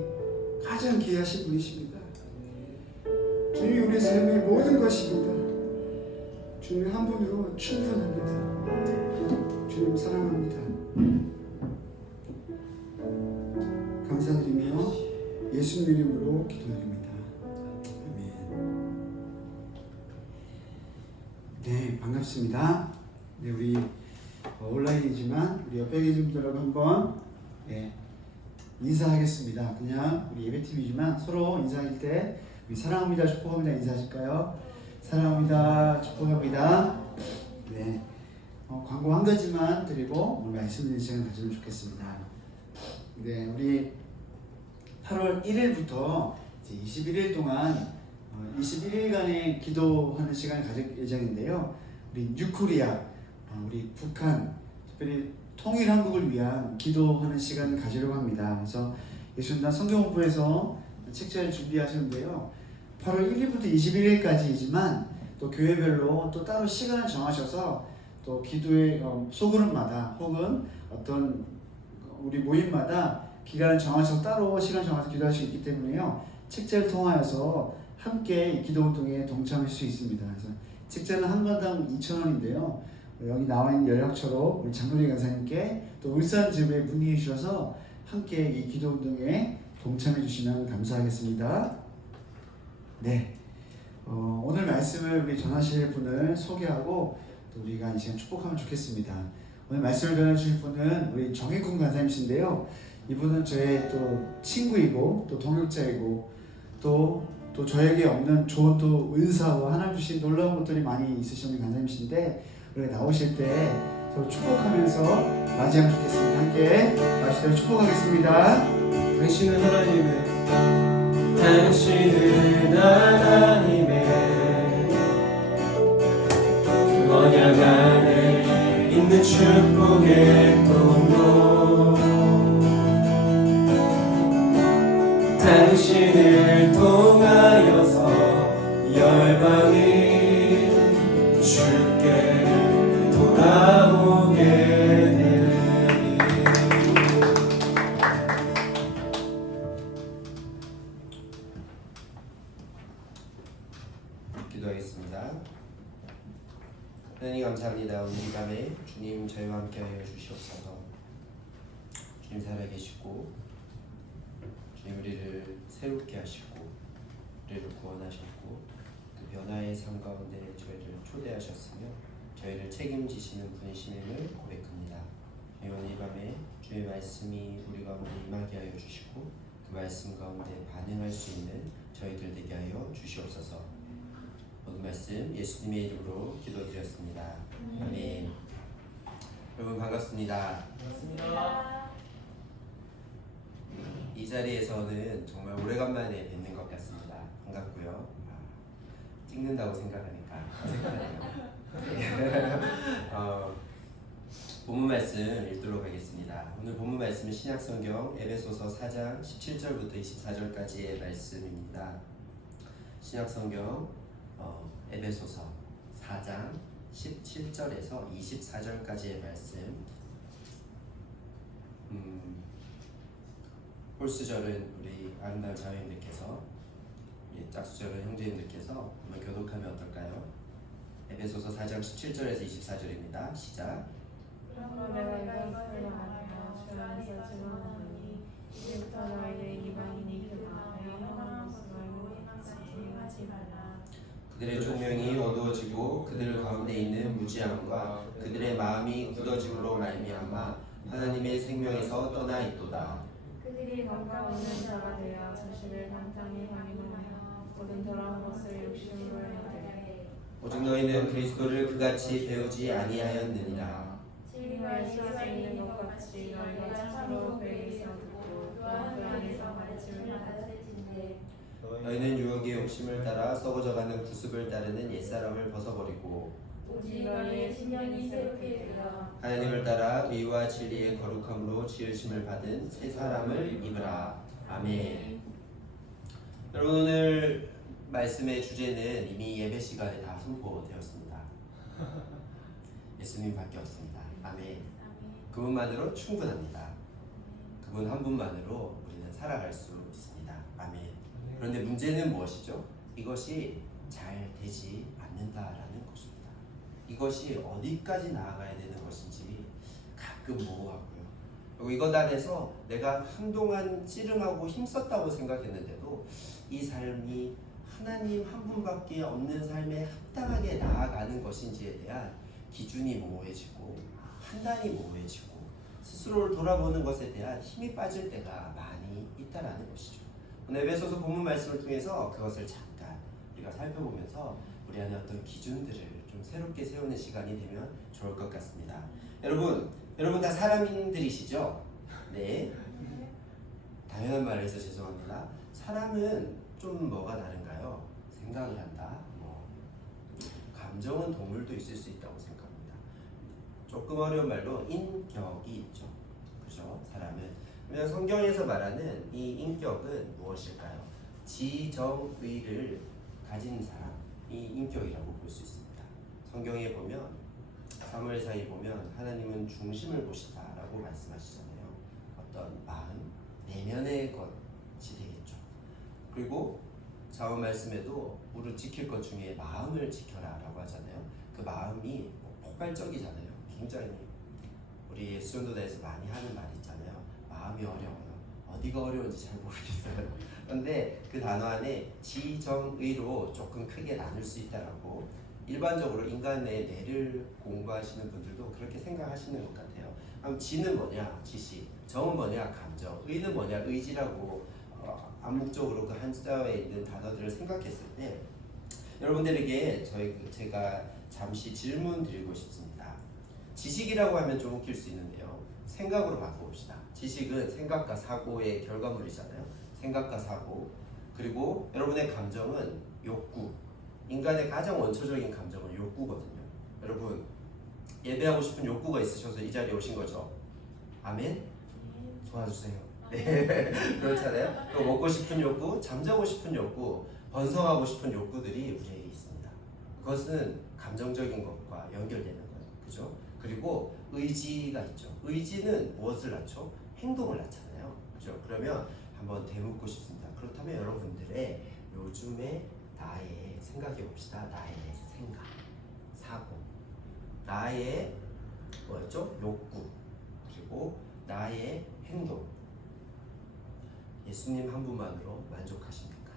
가장 귀하신 분이십니다. 주님이 우리 삶의 모든 것입니다. 주님 한 분으로 충분합니다. 주님 사랑합니다. 감사드리며 예수님 이름으로 기도드립니다. 아멘. 네, 반갑습니다. 네, 우리 온라인이지만 우리 옆에 계신 분들하고 한번 인사하겠습니다. 그냥 우리 예배팀이지만 서로 인사할 때 우리 사랑합니다, 축복합니다 인사하실까요? 사랑합니다, 축복합니다. 네, 광고 한 가지만 드리고 오늘 말씀 드리는 시간 가지면 좋겠습니다. 네, 우리 8월 1일부터 이제 21일 동안 21일간의 기도하는 시간을 가질 예정인데요. 우리 뉴코리아, 우리 북한, 특별히 통일 한국을 위한 기도하는 시간을 가지려고 합니다. 그래서 예수님단 성경공부에서 책자를 준비하셨는데요. 8월 1일부터 21일까지이지만 또 교회별로 또 따로 시간을 정하셔서 또 기도의 소그룹마다 혹은 어떤 우리 모임마다 기간을 정하셔서 따로 시간 정해서 기도할 수 있기 때문에요. 책자를 통하여서 함께 이 기도 운동에 동참할 수 있습니다. 그래서 책자는 한 권당 2,000원인데요. 여기 나와 있는 연락처로 우리 장로리 간사님께 또 울산 지부에 문의해 주셔서 함께 이 기도 운동에 동참해 주시면 감사하겠습니다. 네, 오늘 말씀을 우리 전하실 분을 소개하고 또 우리가 이 시간 축복하면 좋겠습니다. 오늘 말씀을 전해주실 분은 우리 정혜군 간사님이신데요. 이분은 저의 또 친구이고 또 동역자이고 또 저에게 없는 좋은 또 은사와 하나님 주신 놀라운 것들이 많이 있으신 간사님이신데 우리가 나오실 때 서로 축복하면서 맞이하면 좋겠습니다. 함께 나오시도록 축복하겠습니다. 당신은 하나님의 언약 안에 있는 축복의 통로 당신을 통하여서 열방이 주께 돌아오게 되리. 기도하겠습니다. 하나님 감사합니다. 오늘 이 밤에 주님 저희와 함께하여 주시옵소서. 주님 살아계시고 주님 우리를 새롭게 하시고 우리를 구원하셨고 그 변화의 삶 가운데 저희를 초대하셨으며 저희를 책임지시는 분이심을 고백합니다. 주님 오늘 이 밤에 주의 말씀이 우리 가운데 임하게 하여 주시고 그 말씀 가운데 반응할 수 있는 저희들 되게 하여 주시옵소서. 모든 말씀 예수님의 이름으로 기도드렸습니다. 아멘. 여러분 반갑습니다. 이 자리에서는 정말 오래간만에 뵙는 것 같습니다. 반갑고요. 찍는다고 생각하니까 본문 말씀 읽도록 하겠습니다. 오늘 본문 말씀은 신약성경 에베소서 4장 17절부터 24절까지의 말씀입니다. 신약성경 에베소서 4장 17절에서 24절까지의 말씀. 홀수절은 우리 아름다운 자매님들께서, 짝수절은 형제님들께서 한번 교독하면 어떨까요? 에베소서 4장 17절에서 24절입니다. 시작. 그러므로 내가 이것을 말하며 주 안에서 증언하노니 이제부터 너희의 이방인이 그 마음에 험한 것을 알고 행하지 말라. 그들의 총명이 어두워지고 그들 가운데 있는 무지함과 그들의 마음이 굳어짐으로 말미암아 하나님의 생명에서 떠나 있도다. 그들이 반가우는 자가 되어 자신을 당당히 강림하며 모든 더러운 것을 욕심으로 행하되 오직 너희는 그리스도를 그같이 배우지 아니하였느니라. 진리가 쓰여져 있는 것 같이 너희가 참으로 그에게서 듣고 또한 그 안에서 가르침을 받았을진데 너희는 유혹의 욕심을 따라 썩어져가는 구습을 따르는 옛사람을 벗어버리고 오직 너희의 신령이 새롭게 되어 하나님을 따라 의와 진리의 거룩함으로 지으심을 받은 새 사람을 입으라. 아멘. 여러분 오늘 말씀의 주제는 이미 예배 시간에 다 선포되었습니다. 예수님밖에 없습니다. 아멘. 그분만으로 충분합니다. 그분 한 분만으로 우리는 살아갈 수 있습니다. 아멘. 그런데 문제는 무엇이죠? 이것이 잘 되지 않는다라는 것입니다. 이것이 어디까지 나아가야 되는 것인지 가끔 모호하고요. 그리고 이것 안에서 내가 한동안 찌름하고 힘썼다고 생각했는데도 이 삶이 하나님 한 분밖에 없는 삶에 합당하게 나아가는 것인지에 대한 기준이 모호해지고 판단이 모호해지고 스스로를 돌아보는 것에 대한 힘이 빠질 때가 많이 있다라는 것이죠. 오늘 에베소서 본문 말씀을 통해서 그것을 잠깐 우리가 살펴보면서 우리 안에 어떤 기준들을 좀 새롭게 세우는 시간이 되면 좋을 것 같습니다. 여러분 다 사람인들이시죠? 네. 당연한 말을 해서 죄송합니다. 사람은 좀 뭐가 다른가요? 생각을 한다. 감정은 동물도 있을 수 있다고 생각합니다. 조금 어려운 말로 인격이 있죠. 그죠? 사람은. 그냥 성경에서 말하는 이 인격은 무엇일까요? 지정의를 가진 사람이 인격이라고 볼 수 있습니다. 성경에 보면 사무엘상에 보면 하나님은 중심을 보시다라고 말씀하시잖아요. 어떤 마음, 내면의 것이 되겠죠. 그리고 자언 말씀에도 우리 지킬 것 중에 마음을 지켜라라고 하잖아요. 그 마음이 폭발적이잖아요. 굉장히 우리 수련도다에서 많이 하는 말이 있잖아요. 마음이 어려워요. 어디가 어려운지 잘 모르겠어요. 그런데 그 단어 안에 지정의로 조금 크게 나눌 수 있다라고 일반적으로 인간의 뇌를 공부하시는 분들도 그렇게 생각하시는 것 같아요. 그럼 지는 뭐냐? 지식. 정은 뭐냐? 감정. 의는 뭐냐? 의지라고 암묵적으로 그 한자어에 있는 단어들을 생각했을 때 여러분들에게 제가 잠시 질문 드리고 싶습니다. 지식이라고 하면 좀 웃길 수 있는데요. 생각으로 바꿔봅시다. 지식은 생각과 사고의 결과물이잖아요. 생각과 사고. 그리고 여러분의 감정은 욕구. 인간의 가장 원초적인 감정은 욕구거든요. 여러분 예배하고 싶은 욕구가 있으셔서 이 자리에 오신 거죠? 아멘? 도와주세요. 네, 그렇잖아요. 또 먹고 싶은 욕구, 잠자고 싶은 욕구, 번성하고 싶은 욕구들이 우리에게 있습니다. 그것은 감정적인 것과 연결되는 거예요. 그죠? 그리고 의지가 있죠. 의지는 무엇을 낳죠? 행동을 낳잖아요. 그죠? 그러면 한번 되묻고 싶습니다. 그렇다면 여러분들의 요즘에 나의 생각해 봅시다. 나의 생각, 사고, 나의 뭐였죠? 욕구, 그리고 나의 행동. 예수님 한 분만으로 만족하십니까?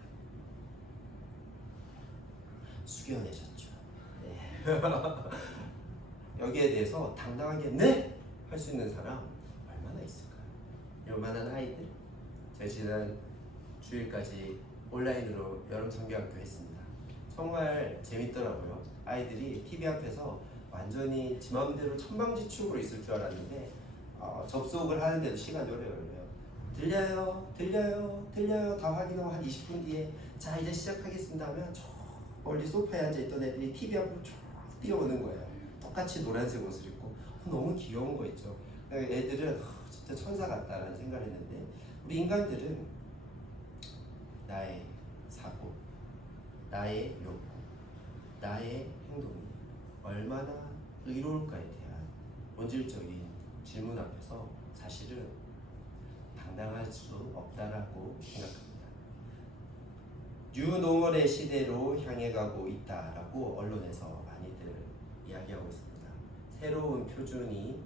숙여내셨죠. 네. 여기에 대해서 당당하게 네! 할 수 있는 사람 얼마나 있을까요? 요만한 아이들? 제가 지난 주일까지 온라인으로 여름 성경학교 했습니다. 정말 재밌더라고요. 아이들이 TV 앞에서 완전히 지 맘대로 천방지축으로 있을 줄 알았는데 접속을 하는데도 시간이 오래 걸려요. 들려요 다 확인하고 한 20분 뒤에 자 이제 시작하겠습니다 하면 저 멀리 소파에 앉아있던 애들이 TV 앞으로 쭉 뛰어오는 거예요. 똑같이 노란색 옷을 입고 너무 귀여운 거 있죠. 애들은 진짜 천사 같다라는 생각을 했는데 우리 인간들은 나의 사고, 나의 욕구, 나의 행동이 얼마나 의로울까에 대한 본질적인 질문 앞에서 사실은 당당할 수 없다라고 생각합니다. 뉴노멀의 시대로 향해 가고 있다라고 언론에서 많이들 이야기하고 있습니다. 새로운 표준이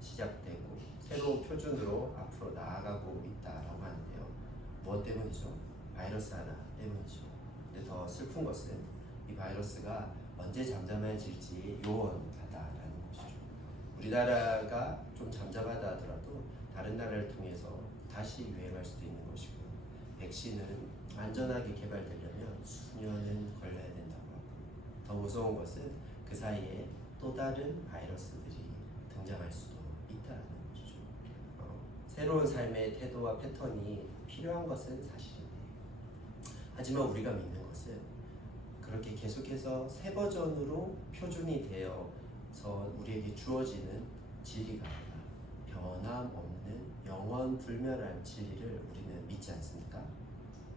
시작되고 새로운 표준으로 앞으로 나아가고 있다라고 하는데요. 무엇 때문이죠? 바이러스 하나 때문이죠. 근데 더 슬픈 것은 이 바이러스가 언제 잠잠해질지 요원하다라는 것이죠. 우리나라가 좀 잠잠하다 하더라도 다른 나라를 통해서 다시 유행할 수도 있는 것이고요. 백신은 안전하게 개발되려면 수년은 걸려야 된다고 하고 더 무서운 것은 그 사이에 또 다른 바이러스들이 등장할 수도 있다는 것이죠. 새로운 삶의 태도와 패턴이 필요한 것은 사실인데 하지만 우리가 믿는 것은 그렇게 계속해서 새 버전으로 표준이 되어서 우리에게 주어지는 진리가 아니라 변함없는 영원 불멸한 진리를 우리는 믿지 않습니까?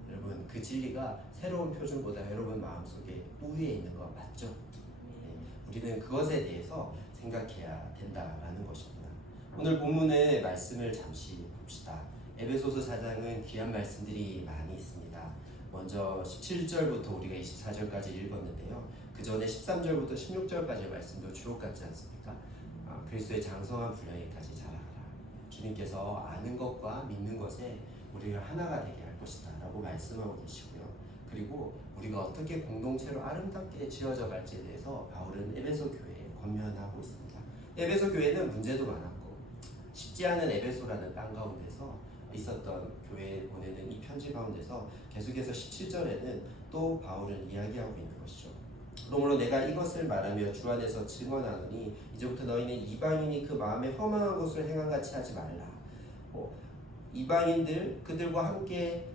여러분 그 진리가 새로운 표준보다 여러분 마음속에 우위에 있는 거 맞죠? 네, 우리는 그것에 대해서 생각해야 된다라는 것입니다. 오늘 본문의 말씀을 잠시 봅시다. 에베소서 4장은 귀한 말씀들이 많이 있습니다. 먼저 17절부터 우리가 24절까지 읽었는데요. 그 전에 13절부터 16절까지의 말씀도 주옥 같지 않습니까? 그리스도의 장성한 분량에까지 자라라. 주님께서 아는 것과 믿는 것에 우리가 하나가 되게 할 것이다 라고 말씀하고 계시고요. 그리고 우리가 어떻게 공동체로 아름답게 지어져 갈지에 대해서 바울은 에베소 교회에 권면하고 있습니다. 에베소 교회는 문제도 많았고 쉽지 않은 에베소라는 땅 가운데서 있었던 교회에 보내는 이 편지 가운데서 계속해서 17절에는 또 바울은 이야기하고 있는 것이죠. 그러므로 내가 이것을 말하며 주 안에서 증언하노니 이제부터 너희는 이방인이 그 마음에 허망한 것을 행한 같이 하지 말라. 이방인들 그들과 함께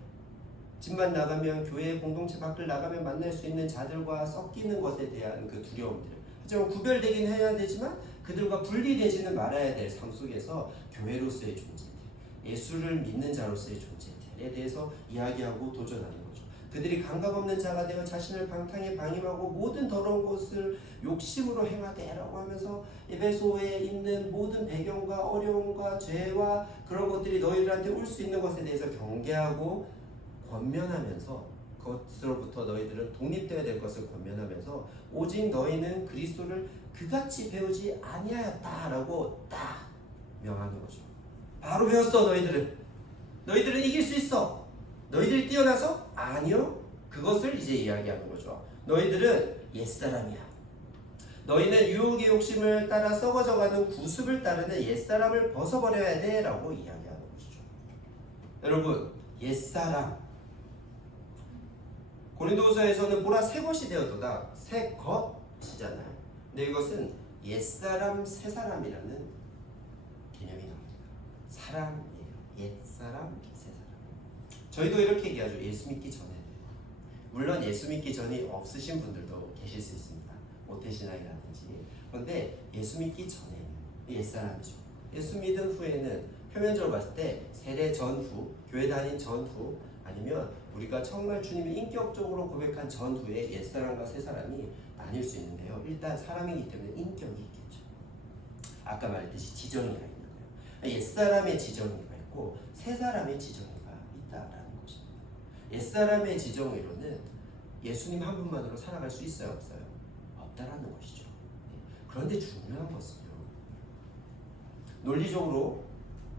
집만 나가면 교회 공동체 밖을 나가면 만날 수 있는 자들과 섞이는 것에 대한 그 두려움들 하지만 구별되긴 해야 되지만 그들과 분리되지는 말아야 될 삶 속에서 교회로서의 존재들 예수를 믿는 자로서의 존재들에 대해서 이야기하고 도전하는 거죠. 그들이 감각 없는 자가 되어 자신을 방탕에 방임하고 모든 더러운 것을 욕심으로 행하되라고 하면서 에베소에 있는 모든 배경과 어려움과 죄와 그런 것들이 너희들한테 올 수 있는 것에 대해서 경계하고 권면하면서 그것으로부터 너희들은 독립되어야 될 것을 권면하면서 오직 너희는 그리스도를 그같이 배우지 아니하였다라고 딱 명하는 거죠. 바로 배웠어. 너희들은 이길 수 있어. 너희들이 뛰어나서? 아니요. 그것을 이제 이야기하는 거죠. 너희들은 옛사람이야. 너희는 유혹의 욕심을 따라 썩어져가는 구습을 따르는 옛사람을 벗어버려야 돼 라고 이야기하는 것이죠. 여러분, 옛사람, 고린도후서에서는 보라 새 것이 되었도다. 새 것이잖아요. 근데 이것은 옛사람 새사람이라는 개념이 나옵니다. 사람이에요. 옛사람 새사람. 저희도 이렇게 얘기하죠. 예수 믿기 전에. 물론 예수 믿기 전이 없으신 분들도 계실 수 있습니다. 모태신앙이라든지. 그런데 예수 믿기 전에는 옛사람이죠. 예수 믿은 후에는 표면적으로 봤을 때 세례 전후, 교회 다닌 전후, 아니면 우리가 정말 주님을 인격적으로 고백한 전후에 옛사람과 새사람이 나뉠 수 있는데요. 일단 사람이기 때문에 인격이 있겠죠. 아까 말했듯이 지정이가 있는 거예요. 옛사람의 지정이가 있고 새사람의 지정이가 있다라는 것입니다. 옛사람의 지정으로는 예수님 한 분만으로 살아갈 수 있어요? 없어요? 없다라는 것이죠. 그런데 중요한 것은요. 논리적으로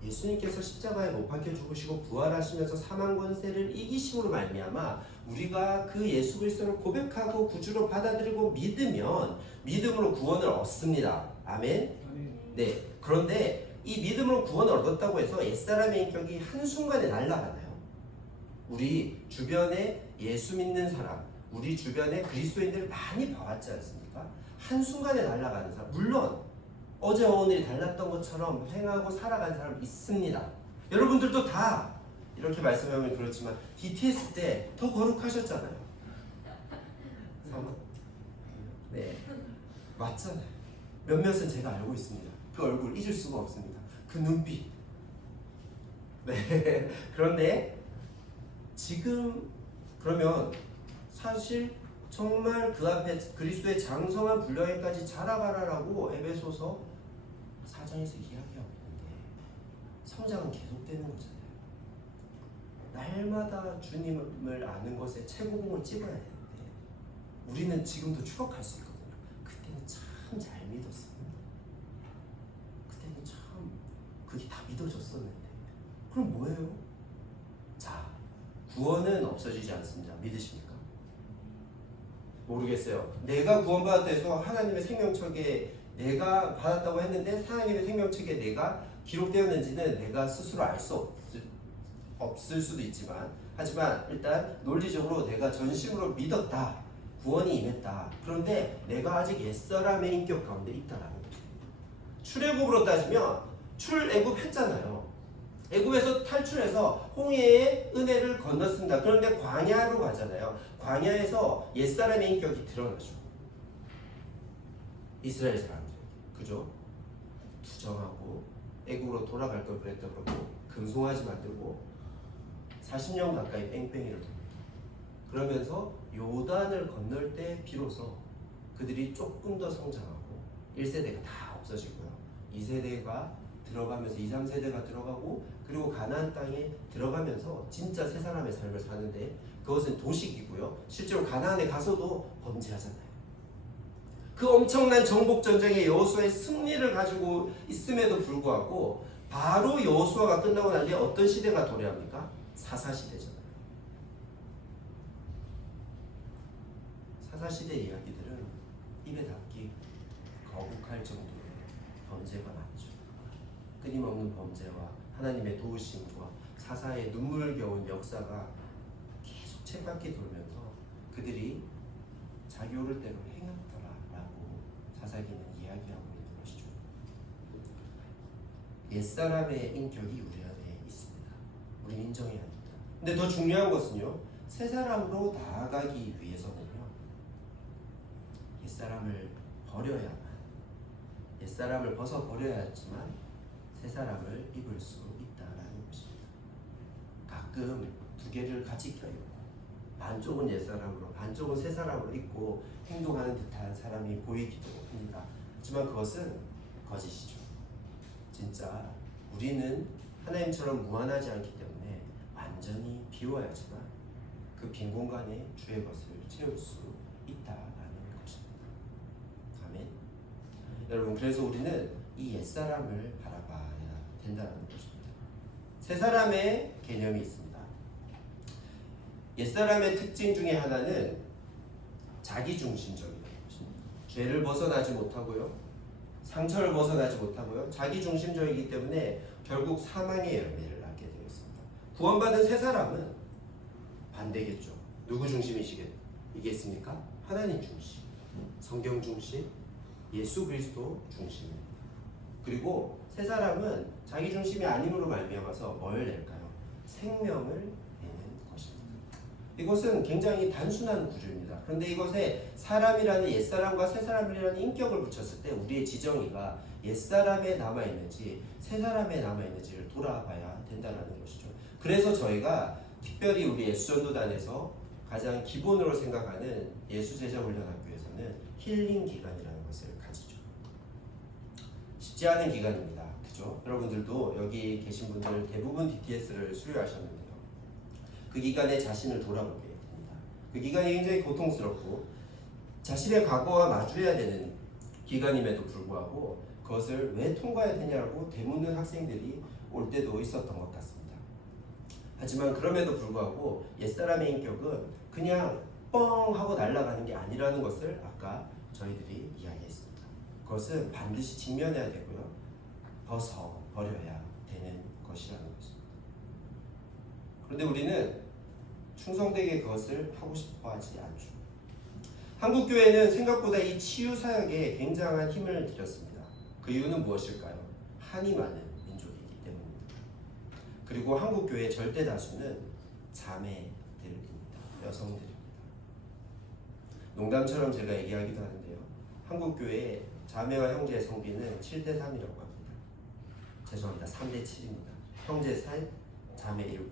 예수님께서 십자가에 못 박혀 죽으시고 부활하시면서 사망 권세를 이기심으로 말미암아 우리가 그 예수 그리스도를 고백하고 구주로 받아들이고 믿으면 믿음으로 구원을 얻습니다. 아멘. 네. 그런데 이 믿음으로 구원을 얻었다고 해서 옛사람의 인격이 한순간에 날아가나요? 우리 주변에 예수 믿는 사람, 우리 주변에 그리스도인들을 많이 봐왔지 않습니까? 한순간에 날아가는 사람, 물론 어제와 오늘이 달랐던 것처럼 행하고 살아간 사람 있습니다. 여러분들도 다 이렇게 말씀하면 그렇지만 DTS 때 더 거룩하셨잖아요. 네, 맞잖아요. 몇몇은 제가 알고 있습니다. 그 얼굴 잊을 수가 없습니다. 그 눈빛. 네. 그런데 지금 그러면 사실 정말 그 앞에 그리스도의 장성한 분량에까지 자라가라라고 에베소서 4장에서 이야기하고 있는데 성장은 계속되는 거잖아요. 날마다 주님을 아는 것에 최고봉을 찍어야 되는데 우리는 지금도 추억할 수 있거든요. 그때는 참 잘 믿었어요. 그때는 참 그게 다 믿어졌었는데 그럼 뭐예요? 자, 구원은 없어지지 않습니다. 믿으십니까? 모르겠어요. 내가 구원받았다 해서 하나님의 생명책에 내가 받았다고 했는데 하나님의 생명책에 내가 기록되었는지는 내가 스스로 알 수 없을 수도 있지만 하지만 일단 논리적으로 내가 전심으로 믿었다. 구원이 임했다. 그런데 내가 아직 옛사람의 인격 가운데 있다라는 거죠. 출애굽으로 따지면 출애굽했잖아요. 애굽에서 탈출해서 홍해의 은혜를 건넜습니다. 그런데 광야로 가잖아요. 광야에서 옛사람의 인격이 드러나죠. 이스라엘 사람들, 그죠? 투정하고 애굽으로 돌아갈 걸 그랬다 그러고 금송아지 만들고 40년 가까이 뺑뺑이를 돕니다. 그러면서 요단을 건널 때 비로소 그들이 조금 더 성장하고 1세대가 다 없어지고요. 2세대가 들어가면서 2, 3세대가 들어가고 그리고 가나안 땅에 들어가면서 진짜 새 사람의 삶을 사는데 그것은 도식이고요. 실제로 가나안에 가서도 범죄하잖아요. 그 엄청난 정복 전쟁의 여호수아의 승리를 가지고 있음에도 불구하고 바로 여호수아가 끝나고 난 뒤에 어떤 시대가 도래합니까? 사사시대잖아요. 사사시대 이야기들은 입에 담기 거북할 정도로 범죄가 많죠. 끊임없는 범죄와 하나님의 도우심과 사사의 눈물겨운 역사가 계속 쳇바퀴 돌면서 그들이 자기 오를 대로 행했더라라고 사사기는 이야기하고 있는 것이죠. 옛사람의 인격이 우리 안에 있습니다. 우린 인정해야 합니다. 근데 더 중요한 것은요, 새 사람으로 나아가기 위해서는요, 옛사람을 버려야만, 옛사람을 벗어버려야지만 새 사람을 입을 수 있다라는 것입니다. 가끔 두 개를 같이 껴입고 반쪽은 옛사람으로 반쪽은 새사람으로 입고 행동하는 듯한 사람이 보이기도 합니다. 하지만 그것은 거짓이죠. 진짜 우리는 하나님처럼 무한하지 않기 때문에 완전히 비워야지만 그 빈 공간에 주의 것을 채울 수 있다라는 것입니다. 아멘. 여러분, 그래서 우리는 이 옛사람을 바라봐야 된다는 것입니다. 새 사람의 개념이 있습니다. 옛사람의 특징 중에 하나는 자기중심적인 것입니다. 죄를 벗어나지 못하고요, 상처를 벗어나지 못하고요, 자기중심적이기 때문에 결국 사망의 열매를 낳게 되어 있습니다. 구원받은 새 사람은 반대겠죠. 누구 중심이시겠습니까? 하나님 중심, 성경 중심, 예수 그리스도 중심입니다. 그리고 새 사람은 자기 중심이 아님으로 말미암아서 뭘 낼까요? 생명을 내는 것입니다. 이것은 굉장히 단순한 구조입니다. 그런데 이것에 사람이라는 옛사람과 새사람이라는 인격을 붙였을 때 우리의 지정의가 옛사람에 남아있는지 새사람에 남아있는지를 돌아봐야 된다는 것이죠. 그래서 저희가 특별히 우리 예수전도단에서 가장 기본으로 생각하는 예수제자훈련학교에서는 힐링 기간이라는 것을 가지죠. 쉽지 않은 기간입니다. 그죠? 여러분들도 여기 계신 분들 대부분 DTS를 수료하셨는데요. 그 기간에 자신을 돌아보게 됩니다. 그 기간이 굉장히 고통스럽고 자신의 과거와 마주해야 되는 기간임에도 불구하고 그것을 왜 통과해야 되냐고 되묻는 학생들이 올 때도 있었던 것 같습니다. 하지만 그럼에도 불구하고 옛사람의 인격은 그냥 뻥 하고 날아가는 게 아니라는 것을 아까 저희들이 이야기했습니다. 그것은 반드시 직면해야 되고요, 버려야 되는 것이라는 것입니다. 그런데 우리는 충성되게 그것을 하고 싶어 하지 않죠. 한국교회는 생각보다 이 치유 사역에 굉장한 힘을 들였습니다. 그 이유는 무엇일까요? 한이 많은 민족이기 때문입니다. 그리고 한국교회의 절대 다수는 자매들입니다. 여성들입니다. 농담처럼 제가 얘기하기도 하는데요, 한국교회의 자매와 형제의 성비는 7대 3이라고 합니다. 죄송합니다. 3대 7입니다. 형제 3, 자매 7.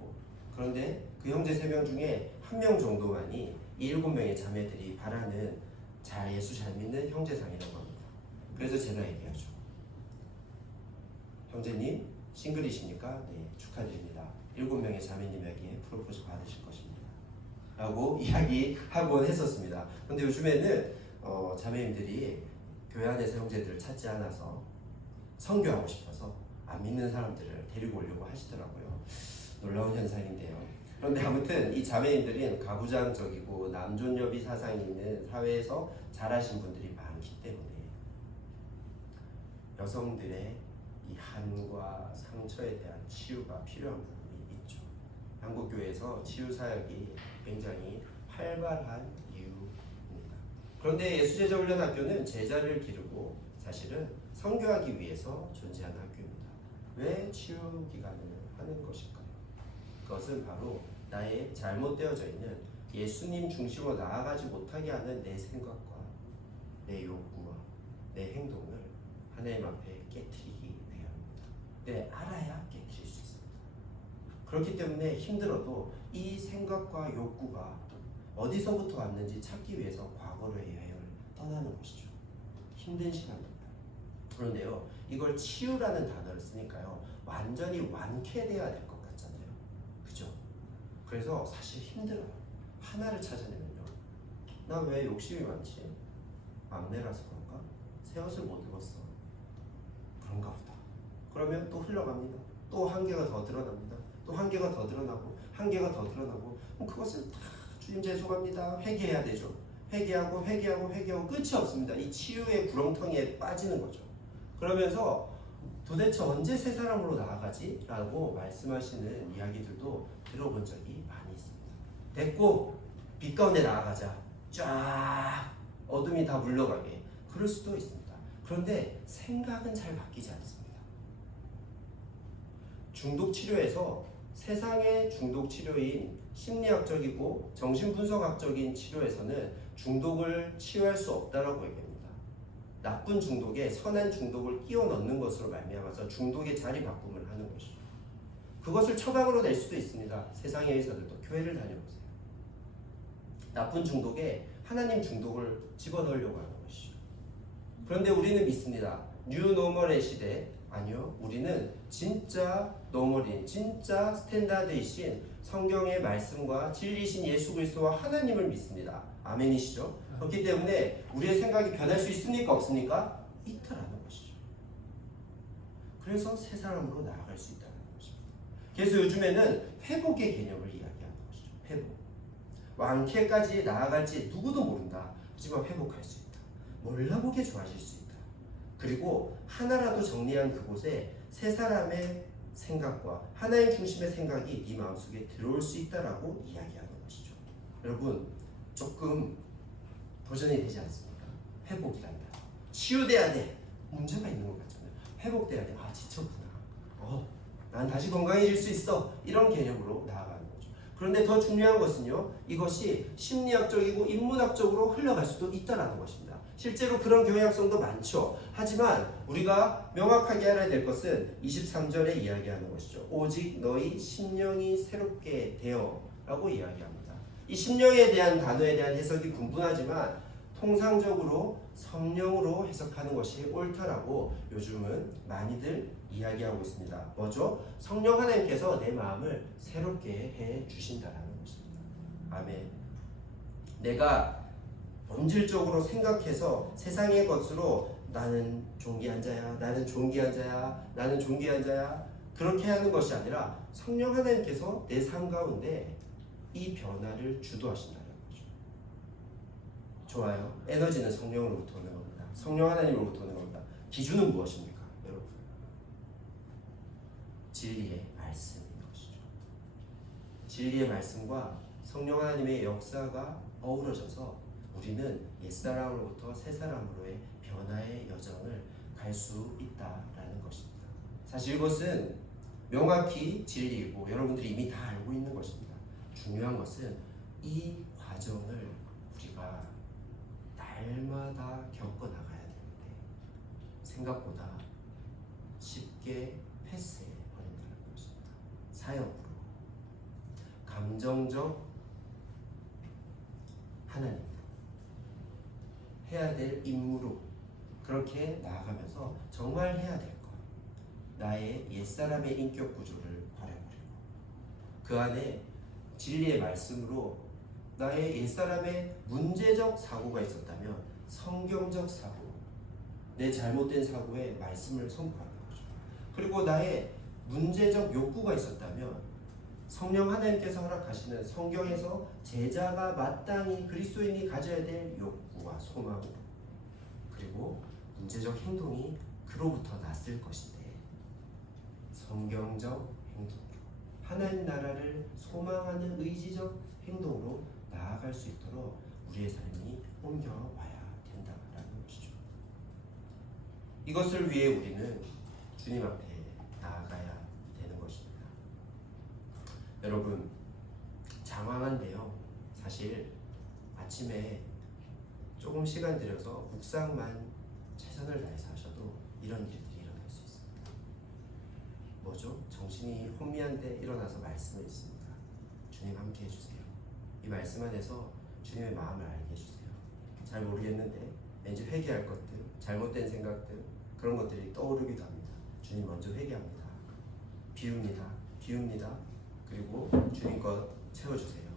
그런데 그 형제 3명 중에 1명 정도만이 이 7명의 자매들이 바라는 예수 잘 믿는 형제상이라고 합니다. 그래서 제가 얘기하죠. 형제님 싱글이십니까? 네, 축하드립니다. 7명의 자매님에게 프로포즈 받으실 것입니다 라고 이야기하곤 했었습니다. 그런데 요즘에는 자매님들이 교회 안에서 형제들을 찾지 않아서 선교하고 싶어서 안 믿는 사람들을 데리고 오려고 하시더라고요. 놀라운 현상인데요. 그런데 아무튼 이 자매님들은 가부장적이고 남존여비 사상이 있는 사회에서 자라신 분들이 많기 때문에 여성들의 이 한과 상처에 대한 치유가 필요한 부분이 있죠. 한국교회에서 치유 사역이 굉장히 활발한 이유입니다. 그런데 예수제자훈련학교는 제자를 기르고 사실은 선교하기 위해서 존재하는 학교입니다. 왜 치유 기간을 하는 것일까요? 그것은 바로 나의 잘못되어져 있는 예수님 중심으로 나아가지 못하게 하는 내 생각과 내 욕구와 내 행동을 하나님 앞에 깨트리기 위함입니다. 네, 알아야 깨트릴 수 있습니다. 그렇기 때문에 힘들어도 이 생각과 욕구가 어디서부터 왔는지 찾기 위해서 과거로의 여행을 떠나는 것이죠. 힘든 시간입니다. 그런데요, 이걸 치유라는 단어를 쓰니까요, 완전히 완쾌돼야 될 것 같잖아요. 그죠? 그래서 사실 힘들어요. 하나를 찾아내면요, 나 왜 욕심이 많지? 막내라서 그런가? 새 옷을 못 입었어. 그런가 보다. 그러면 또 흘러갑니다. 또 한계가 더 드러납니다. 또 한계가 더 드러나고 한계가 더 드러나고, 그럼 그것을 다 주님 죄송합니다 회개해야 되죠. 회개하고 끝이 없습니다. 이 치유의 구렁텅이에 빠지는 거죠. 그러면서 도대체 언제 새 사람으로 나아가지? 라고 말씀하시는 이야기들도 들어본 적이 많이 있습니다. 됐고 빛 가운데 나아가자. 쫙 어둠이 다 물러가게. 그럴 수도 있습니다. 그런데 생각은 잘 바뀌지 않습니다. 중독 치료에서 세상의 중독 치료인 심리학적이고 정신분석학적인 치료에서는 중독을 치유할 수 없다라고 얘기합니다. 나쁜 중독에 선한 중독을 끼워 넣는 것으로 말미암아서 중독의 자리 바꿈을 하는 것이죠. 그것을 처방으로 낼 수도 있습니다. 세상의 의사들도 교회를 다녀보세요. 나쁜 중독에 하나님 중독을 집어넣으려고 하는 것이죠. 그런데 우리는 믿습니다. 뉴노멀의 시대, 아니요, 우리는 진짜 노멀인, 진짜 스탠다드이신 성경의 말씀과 진리신 예수 그리스도와 하나님을 믿습니다. 아멘이시죠? 그렇기 때문에 우리의 생각이 변할 수 있습니까? 없습니까? 있다라는 것이죠. 그래서 새 사람으로 나아갈 수 있다는 것입니다. 그래서 요즘에는 회복의 개념을 이야기하는 것이죠. 회복. 완쾌까지 나아갈지 누구도 모른다. 하지만 회복할 수 있다. 몰라보게 좋아질 수 있다. 그리고 하나라도 정리한 그곳에 새 사람의 생각과 하나님 중심의 생각이 네 마음속에 들어올 수 있다라고 이야기하는 것이죠. 여러분, 조금 도전이 되지 않습니까? 회복이란다. 치유돼야 돼. 문제가 있는 것 같잖아요. 회복돼야 돼. 아, 지쳤구나. 난 다시 건강해질 수 있어. 이런 개념으로 나아가는 거죠. 그런데 더 중요한 것은요, 이것이 심리학적이고 인문학적으로 흘러갈 수도 있다는 것입니다. 실제로 그런 경향성도 많죠. 하지만 우리가 명확하게 알아야 될 것은 23절에 이야기하는 것이죠. 오직 너희 심령이 새롭게 되어 라고 이야기합니다. 이 심령에 대한 단어에 대한 해석이 분분하지만 통상적으로 성령으로 해석하는 것이 옳다라고 요즘은 많이들 이야기하고 있습니다. 뭐죠? 성령 하나님께서 내 마음을 새롭게 해 주신다라는 것입니다. 아멘. 내가 본질적으로 생각해서 세상의 것으로 나는 존귀한 자야, 나는 존귀한 자야, 나는 존귀한 자야, 그렇게 하는 것이 아니라 성령 하나님께서 내 삶 가운데 이 변화를 주도하신다는 거죠. 좋아요. 에너지는 성령으로부터 오는 겁니다. 성령 하나님으로부터 오는 겁니다. 기준은 무엇입니까, 여러분? 진리의 말씀인 것이죠. 진리의 말씀과 성령 하나님의 역사가 어우러져서 우리는 옛사람으로부터 새사람으로의 변화의 여정을 갈 수 있다라는 것입니다. 사실 이것은 명확히 진리이고 여러분들이 이미 다 알고 있는 것입니다. 중요한 것은 이 과정을 우리가 날마다 겪어나가야 되는데 생각보다 쉽게 패스해버린다는 것입니다. 사역으로, 감정적 하나님 해야 될 임무로 그렇게 나아가면서 정말 해야 될 것, 나의 옛사람의 인격 구조를 버려버리고 그 안에 진리의 말씀으로 나의 옛사람의 문제적 사고가 있었다면 성경적 사고, 내 잘못된 사고에 말씀을 선포하는 거죠. 그리고 나의 문제적 욕구가 있었다면 성령 하나님께서 허락하시는 성경에서 제자가 마땅히 그리스도인이 가져야 될 욕구와 소망, 그리고 문제적 행동이 그로부터 났을 것인데 성경적 행동으로 하나님 나라를 소망하는 의지적 행동으로 나아갈 수 있도록 우리의 삶이 옮겨와야 된다라는 것이죠. 이것을 위해 우리는 주님 앞에 나아가야 되는 것입니다. 여러분, 장황한데요, 사실 아침에 조금 시간 들여서 묵상만 최선을 다해서 하셔도 이런 일들이 일어날 수 있습니다. 뭐죠? 정신이 혼미한데 일어나서 말씀을 읽습니다. 주님 함께 해주세요. 이 말씀 안에서 주님의 마음을 알게 해주세요. 잘 모르겠는데 왠지 회개할 것들, 잘못된 생각들, 그런 것들이 떠오르기도 합니다. 주님 먼저 회개합니다. 비웁니다. 그리고 주님 것 채워주세요.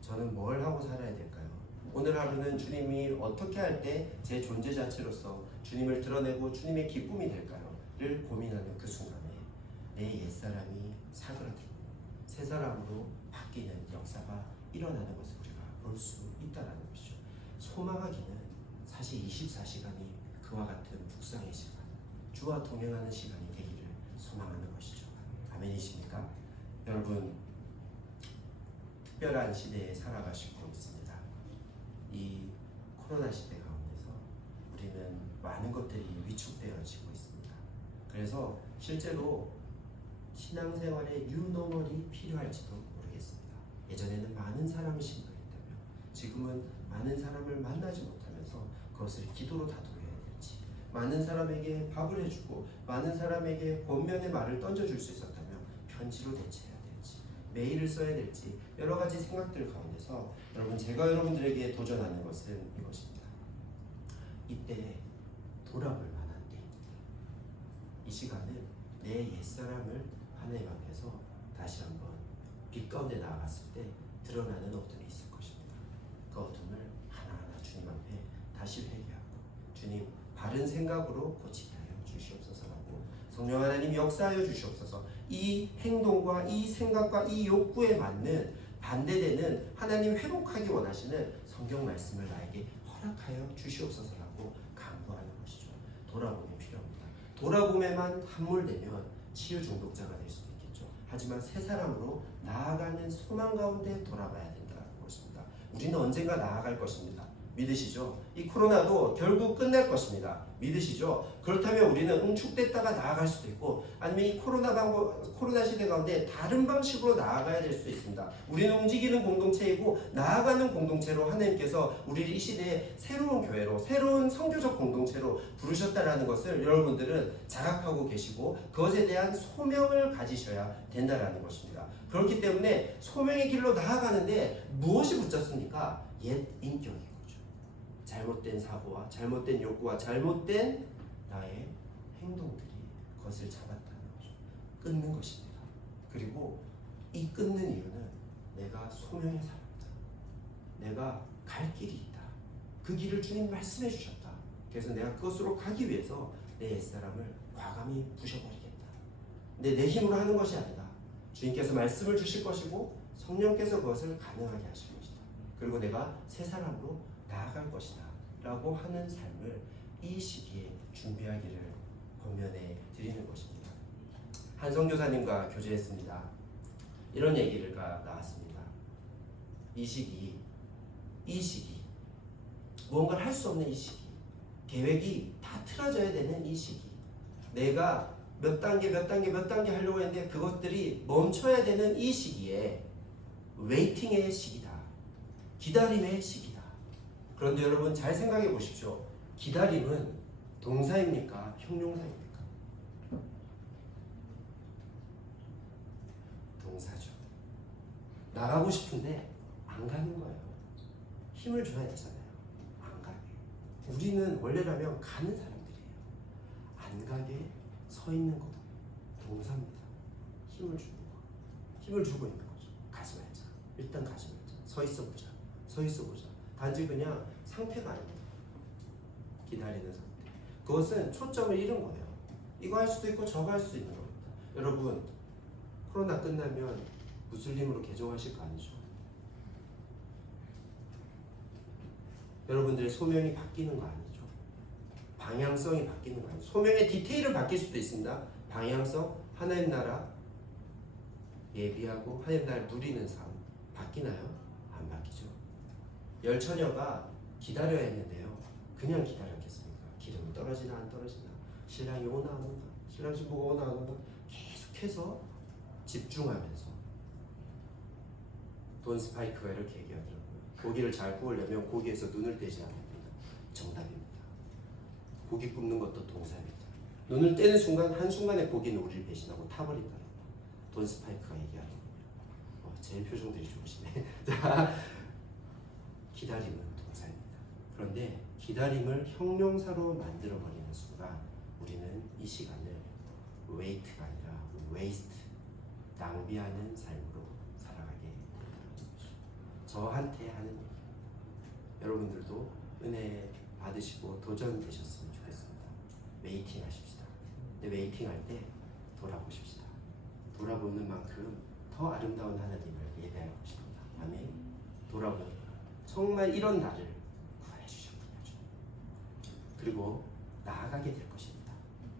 저는 뭘 하고 살아야 될까요? 오늘 하루는 주님이 어떻게 할 때 제 존재 자체로서 주님을 드러내고 주님의 기쁨이 될까요? 를 고민하는 그 순간에 내 옛사람이 사그라들고 새 사람으로 바뀌는 역사가 일어나는 것을 우리가 볼 수 있다는 것이죠. 소망하기는 사실 24시간이 그와 같은 묵상의 시간, 주와 동행하는 시간이 되기를 소망하는 것이죠. 아멘이십니까? 여러분, 특별한 시대에 살아가시고 있습니다. 이 코로나 시대 가운데서 우리는 많은 것들이 위축되어지고 있습니다. 그래서 실제로 신앙생활에 뉴노멀이 필요할지도 모르겠습니다. 예전에는 많은 사람을 신도했다면 지금은 많은 사람을 만나지 못하면서 그것을 기도로 다독여야 될지, 많은 사람에게 밥을 해주고 많은 사람에게 권면의 말을 던져줄 수 있었다면 편지로 대체해야 될지, 메일을 써야 될지 여러 가지 생각들 가운데서 여러분 제가 여러분들에게 도전하는 것은 이것입니다. 이때 돌아볼 만한 때, 이 시간은 내 옛사람을 하나님 앞에서 다시 한번 빛 가운데 나아갔을 때 드러나는 어둠이 있을 것입니다. 그 어둠을 하나하나 주님 앞에 다시 회개하고 주님 바른 생각으로 고치게 하여 주시옵소서라고 성령 하나님 역사하여 주시옵소서. 이 행동과 이 생각과 이 욕구에 맞는 반대되는 하나님 회복하기 원하시는 성경 말씀을 나에게 허락하여 주시옵소서라고 간구하는 것이죠. 돌아봄이 필요합니다. 돌아봄에만 함몰되면 치유 중독자가 될 수도 있겠죠. 하지만 새 사람으로 나아가는 소망 가운데 돌아가야 된다는 것입니다. 우리는 언젠가 나아갈 것입니다. 믿으시죠? 이 코로나도 결국 끝날 것입니다. 믿으시죠? 그렇다면 우리는 응축됐다가 나아갈 수도 있고 아니면 이 코로나 시대 가운데 다른 방식으로 나아가야 될 수도 있습니다. 우리는 움직이는 공동체이고 나아가는 공동체로 하나님께서 우리를 이 시대에 새로운 교회로 새로운 선교적 공동체로 부르셨다라는 것을 여러분들은 자각하고 계시고 그것에 대한 소명을 가지셔야 된다라는 것입니다. 그렇기 때문에 소명의 길로 나아가는데 무엇이 붙잡습니까? 옛 인격이고 잘못된 사고와 잘못된 욕구와 잘못된 나의 행동들이 그것을 잡았다는 거죠. 끊는 것입니다. 그리고 이 끊는 이유는 내가 소명의 사람이다. 내가 갈 길이 있다. 그 길을 주님 말씀해 주셨다. 그래서 내가 그것으로 가기 위해서 내 옛사람을 과감히 부셔버리겠다. 근데 내 힘으로 하는 것이 아니다. 주님께서 말씀을 주실 것이고 성령께서 그것을 가능하게 하실 것이다. 그리고 내가 새 사람으로 나아갈 것이다 라고 하는 삶을 이 시기에 준비하기를 권면해 드리는 것입니다. 한 선교사님과 교제했습니다. 이런 얘기가 나왔습니다. 이 시기 무언가를 할 수 없는 이 시기, 계획이 다 틀어져야 되는 이 시기, 내가 몇 단계 하려고 했는데 그것들이 멈춰야 되는 이 시기에 웨이팅의 시기다. 기다림의 시기다. 그런데 여러분 잘 생각해 보십시오. 기다림은 동사입니까? 형용사입니까? 동사죠. 나가고 싶은데 안 가는 거예요. 힘을 줘야 되잖아요. 안 가게. 우리는 원래라면 가는 사람들이에요. 안 가게 서 있는 거 동사입니다. 힘을 주는 거. 힘을 주고 있는 거죠. 가지 말자. 일단 가지 말자. 서 있어 보자. 단지 그냥 상태가 아닙니다. 기다리는 상태. 그것은 초점을 잃은 거예요. 이거 할 수도 있고 저거 할 수도 있는 겁니다. 여러분 코로나 끝나면 무슬림으로 개종하실 거 아니죠? 여러분들의 소명이 바뀌는 거 아니죠? 방향성이 바뀌는 거 아니죠? 소명의 디테일은 바뀔 수도 있습니다. 방향성, 하나님 나라 예비하고 하나님 나라를 누리는 삶 바뀌나요? 안 바뀌죠. 열처녀가 기다려야 했는데요. 그냥 기다렸겠습니까? 기름이 떨어지나 안 떨어지나, 신랑이 오나 안 오나, 신랑 신부가 오나 안 오나 계속해서 집중하면서 돈 스파이크가 이렇게 얘기하더라고요. 고기를 잘 구우려면 고기에서 눈을 떼지 않아야 된다. 정답입니다. 고기 굽는 것도 동사입니다. 눈을 떼는 순간 한순간에 고기는 우리를 배신하고 타버린다. 돈 스파이크가 얘기하더군요. 제일 표정들이 좋으시네. 자, 기다림은 동사입니다. 그런데 기다림을 형용사로 만들어버리는 순간 우리는 이 시간을 웨이트가 아니라 웨이스트, 낭비하는 삶으로 살아가게 된다는 거죠. 저한테 하는 얘기. 여러분들도 은혜 받으시고 도전되셨으면 좋겠습니다. 웨이팅 하십시다. 근데 웨이팅 할 때 돌아보십시다. 돌아보는 만큼 더 아름다운 하나님을 예배할 것입니다. 아멘. 돌아보는 것. 정말 이런 나를 구원해 주셨군요. 그리고 나아가게 될 것입니다.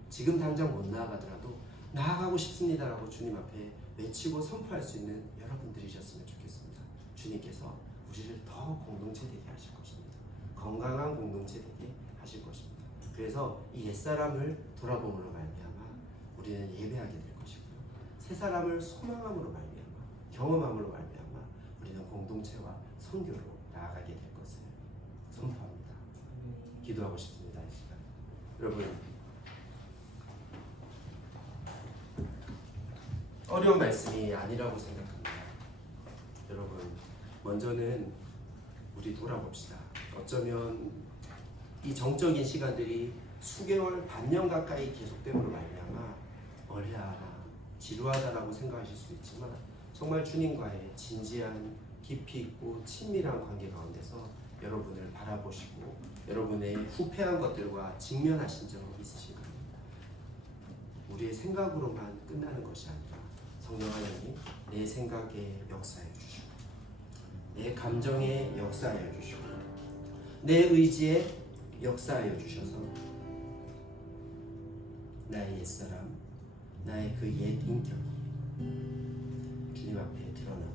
지금 당장 못 나아가더라도 나아가고 싶습니다라고 주님 앞에 외치고 선포할 수 있는 여러분들이셨으면 좋겠습니다. 주님께서 우리를 더 공동체 되게 하실 것입니다. 건강한 공동체 되게 하실 것입니다. 그래서 이 옛사람을 돌아봄으로 말미암아 우리는 예배하게 될 것이고요. 새 사람을 소망함으로 말미암아 경험함으로 말미암아 우리는 공동체와 선교로 나아가게 될 것을 선포합니다. 기도하고 싶습니다. 이 시간 여러분 어려운 말씀이 아니라고 생각합니다. 먼저는 우리 돌아봅시다. 어쩌면 이 정적인 시간들이 수개월, 반년 가까이 계속됨으로 말미암아 뭘 해야 하나, 지루하다라고 생각하실 수 있지만 정말 주님과의 진지한 깊이 있고 친밀한 관계 가운데서 여러분을 바라보시고 여러분의 후패한 것들과 직면하신 적 있으신가요? 우리의 생각으로만 끝나는 것이 아니라 성령 하나님 내 생각에 역사해 주시고 내 감정에 역사하여 주시고 내 의지에 역사하여 주셔서 나의 옛사람, 나의 그 옛 인격이 주님 앞에 드러나고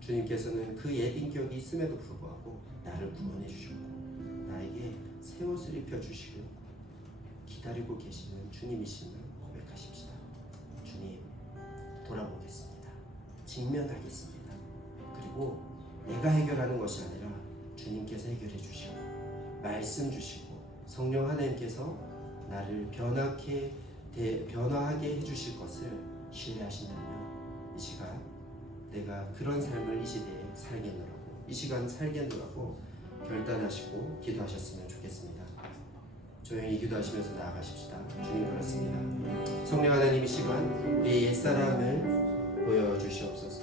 주님께서는 그 옛 인격이 있음에도 불구하고 나를 구원해 주셨고 나에게 새 옷을 입혀 주시고 기다리고 계시는 주님이심을 고백하십시다. 주님, 돌아보겠습니다. 직면하겠습니다. 그리고 내가 해결하는 것이 아니라 주님께서 해결해 주시고 말씀 주시고 성령 하나님께서 나를 변화하게 해주실 것을 신뢰하신다면 이 시간 내가 그런 삶을 이 시대에 살겠노라고 이 시간 살겠노라고 결단하시고 기도하셨으면 좋겠습니다. 조용히 기도하시면서 나아가십시다. 주님 그렇습니다. 성령 하나님 이 시간 우리의 옛사람을 보여주시옵소서.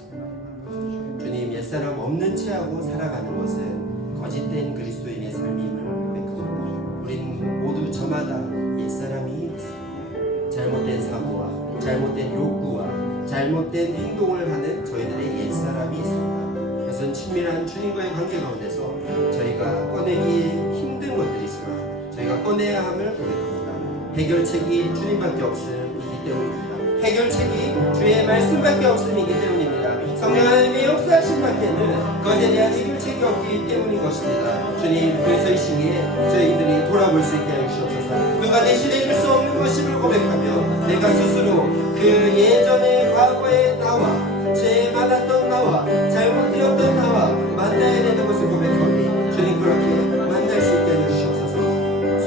주님 옛사람 없는 채하고 살아가는 것은 거짓된 그리스도인의 삶임을 고백합니다. 우린 모두 저마다 옛사람이 있습니다. 잘못된 사고와 잘못된 욕구와 잘못된 행동을 하는 저희들의 옛사람이 있습니다. 그것은 친밀한 주님과의 관계 가운데서 저희가 꺼내기 힘든 것들이지만 저희가 꺼내야 함을 고백합니다. 해결책이 주님밖에 없음이기 때문입니다. 해결책이 주의 말씀밖에 없음이기 때문입니다. 성령 하나님의 역사하심 밖에는 그것에 대한 해결책이 없기 때문인 것입니다. 주님, 그래서 이 시기에 저희들이 돌아볼 수 있게 하여 주옵소서. 누가 대신해 줄 수 없는 것임을 고백하며 내가 스스로 그 예전의 과거의 나와 죄 많았던 나와 잘못되었던 나와 만나야 되는 것을 고백하니 주님 그렇게 만날 수 있게 하여 주옵소서.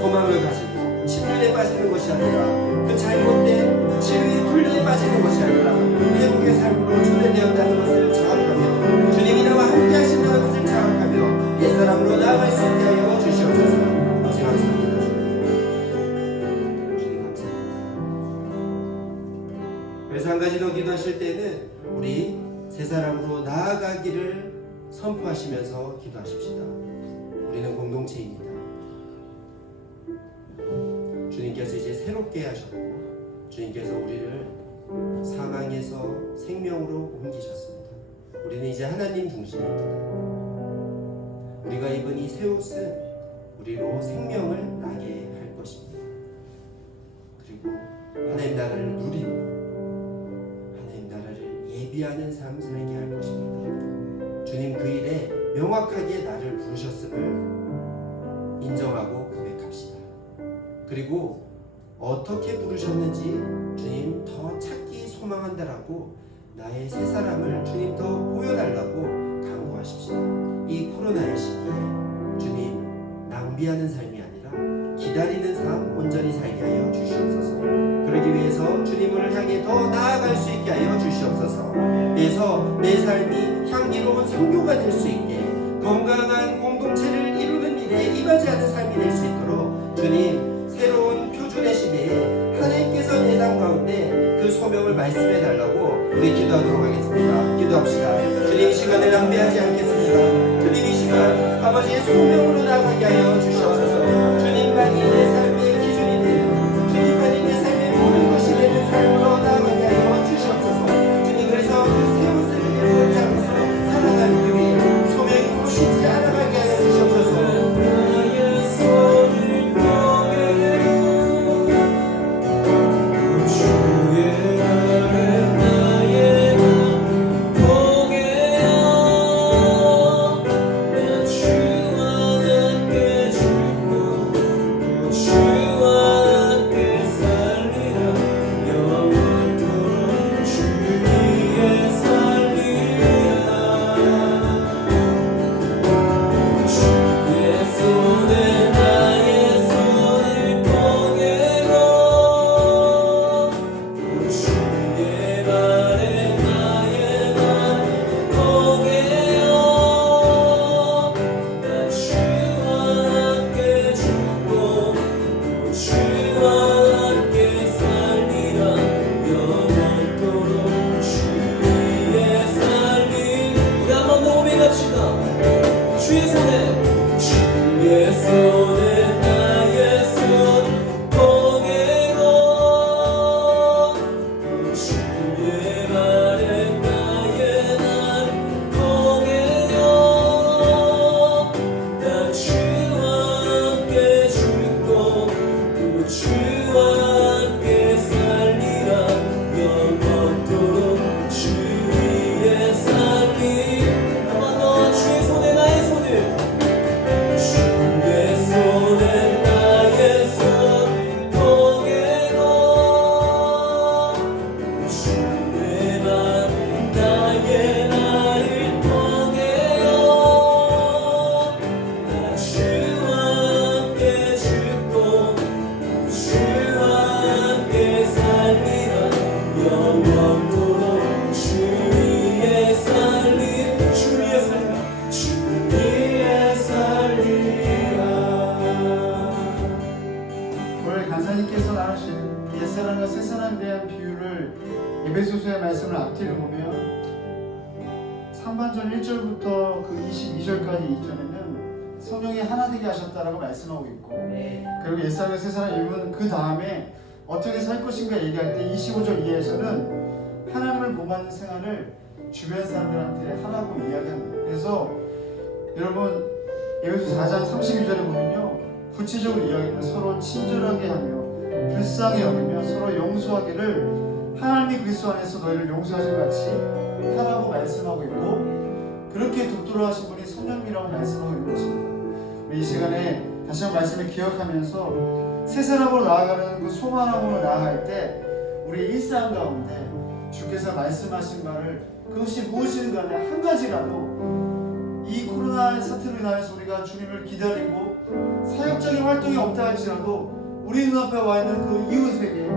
소망을 가지고 침륜에 빠지는 것이 아니라 그 잘못된 치유의 훈련에 빠지는 것이 아니라 회복의 삶으로 초대되었다는 것을 자각하며 주님이 나와 함께 하신다는 것을 자각하며 옛사람으로 나아갈 수 있게 하여 주시옵소서. 아버지 감사합니다. 주님 감사합니다. 그래서 한 가지 더 기도하실 때는 우리 새 사람으로 나아가기를 선포하시면서 기도하십시다. 우리는 공동체입니다. 주님께서 이제 새롭게 하셨고 주님께서 우리를 사망에서 생명으로 옮기셨습니다. 우리는 이제 하나님 중심입니다. 우리가 입은 이 새 옷은 우리로 생명을 나게 할 것입니다. 그리고 하나님 나라를 누리고 하나님 나라를 예비하는 삶 살게 할 것입니다. 주님 그 일에 명확하게 나를 부르셨음을 인정하고 고백합시다. 그리고 어떻게 부르셨는지 주님 더 찾기 소망한다라고 나의 새 사람을 주님 더 보여달라고 간구하십시오. 이 코로나의 시기에 주님 낭비하는 삶이 아니라 기다리는 삶 온전히 살게 하여 주시옵소서. 그러기 위해서 주님을 향해 더 나아갈 수 있게 하여 주시옵소서. 그래서 내 삶이 향기로운 선교가 될 수 있게 건강한 공동체를 이루는 일에 임하지 삶이 될 수 있도록 주님 새로운 표준의 시대에 하나님께서 내 삶 가운데 그 소명을 말씀해 달라고 우리 기도하도록 하겠습니다. 기도합시다. 주님 이 시간을 낭비하지 않겠습니다. 주님 이 시간 아버지의 소명으로 나가게 하여 주시옵소서. 주님만이 내 삶의 기준이 되는 주님만이 내 삶의 모든 것이 되는 삶으로 나가게 하여 주시옵소서. 주님 그래서 그 새 옷을 입고 잡아서 살아가기 위해 소명이 보이지 않아가게 하여 주시옵소서. 주 영원토록 주 위에 살리 주 위에 살리라 주 위에 살리라. 오늘 간사님께서 나누신 옛사람과 새사람에 대한 비유를 에베소서의 말씀을 앞뒤를 보면 상반절 1절부터 그 22절까지 이전에는 성령이 하나 되게 하셨다라고 말씀하고 있고 그리고 옛사람과 새사람 이유는 그 다음에 어떻게 살 것인가 얘기할 때 25절 이하에서는 하나님을 본받는 생활을 주변 사람들한테 하라고 이야기합니다. 그래서 여러분 에베소 4장 32절에 보면요 구체적으로 이야기하면 서로 친절하게 하며 불쌍히 여기며 서로 용서하기를 하나님이 그리스도 안에서 너희를 용서하신 같이 하라고 말씀하고 있고 그렇게 독도로하신 분이 성령님이라고 말씀하고 있는 것입니다. 이 시간에 다시 한번 말씀을 기억하면서 새 사람으로 나아가는 그 소망으로 나아갈 때 우리 일상 가운데 주께서 말씀하신 말을 그것이 무엇이든 간에 한 가지라도 이 코로나 사태로 인하여서 우리가 주님을 기다리고 사역적인 활동이 없다 할지라도 우리 눈앞에 와 있는 그 이웃에게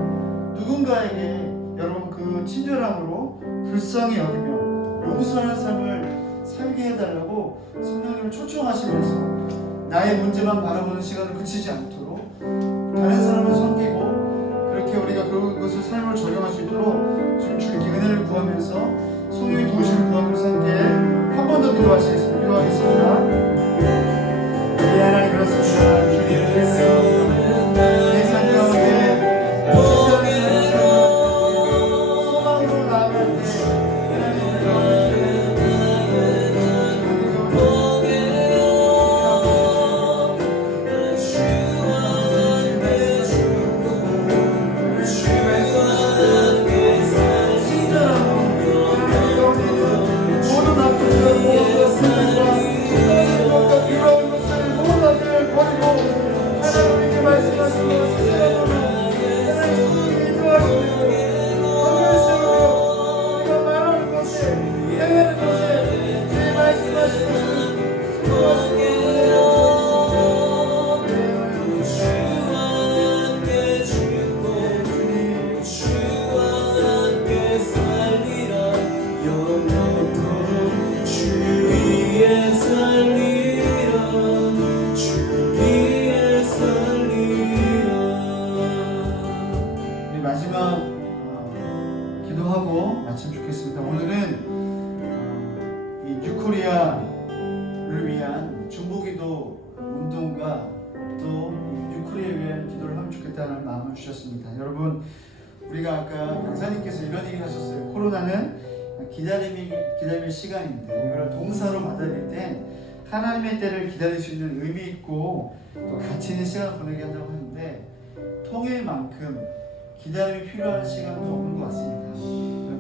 누군가에게 여러분 그 친절함으로 불쌍히 여기며 용서하는 삶을 살게 해달라고 성령님을 초청하시면서 나의 문제만 바라보는 시간을 그치지 않도록 다른 사람을 섬기고 그렇게 우리가 그것을 삶을 적용할 수 있도록 주님 주님께 은혜를 구하면서 성령의 도우심을 구하면서 함께 한 번 더 기도하시겠습니다. 기도하겠습니다. 예, 하나님 그렇습니다. 주님께서 내 삶 가운데 소망으로 나아갈 마지막 기도하고 마치면 좋겠습니다. 오늘은 이 뉴코리아를 위한 중보기도 운동과 또 뉴코리아를 위한 기도를 하면 좋겠다는 마음을 주셨습니다. 여러분 우리가 아까 강사님께서 이런 얘기를 하셨어요. 코로나는 기다림의 시간인데 이걸 동사로 받아들일 때 하나님의 때를 기다릴 수 있는 의미 있고 또 가치 있는 시간을 보내게 한다고 하는데 통일만큼 기다림이 필요한 시간도 없는 것 같습니다.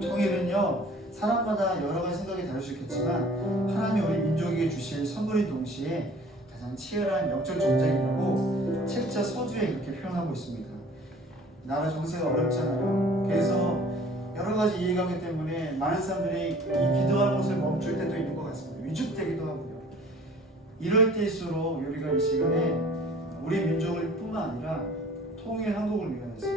통일은요 사람마다 여러 가지 생각이 다를 수 있겠지만 하나님이 우리 민족에게 주실 선물인 동시에 가장 치열한 역적 전쟁이라고 책자 서두에 그렇게 표현하고 있습니다. 나라 정세가 어렵잖아요. 그래서 여러 가지 이해관계 때문에 많은 사람들이 이 기도하는 것을 멈출 때도 있는 것 같습니다. 위축되기도 하고요. 이럴 때일수록 우리가 이 시간에 우리 민족을 뿐만 아니라 통일 한국을 위해서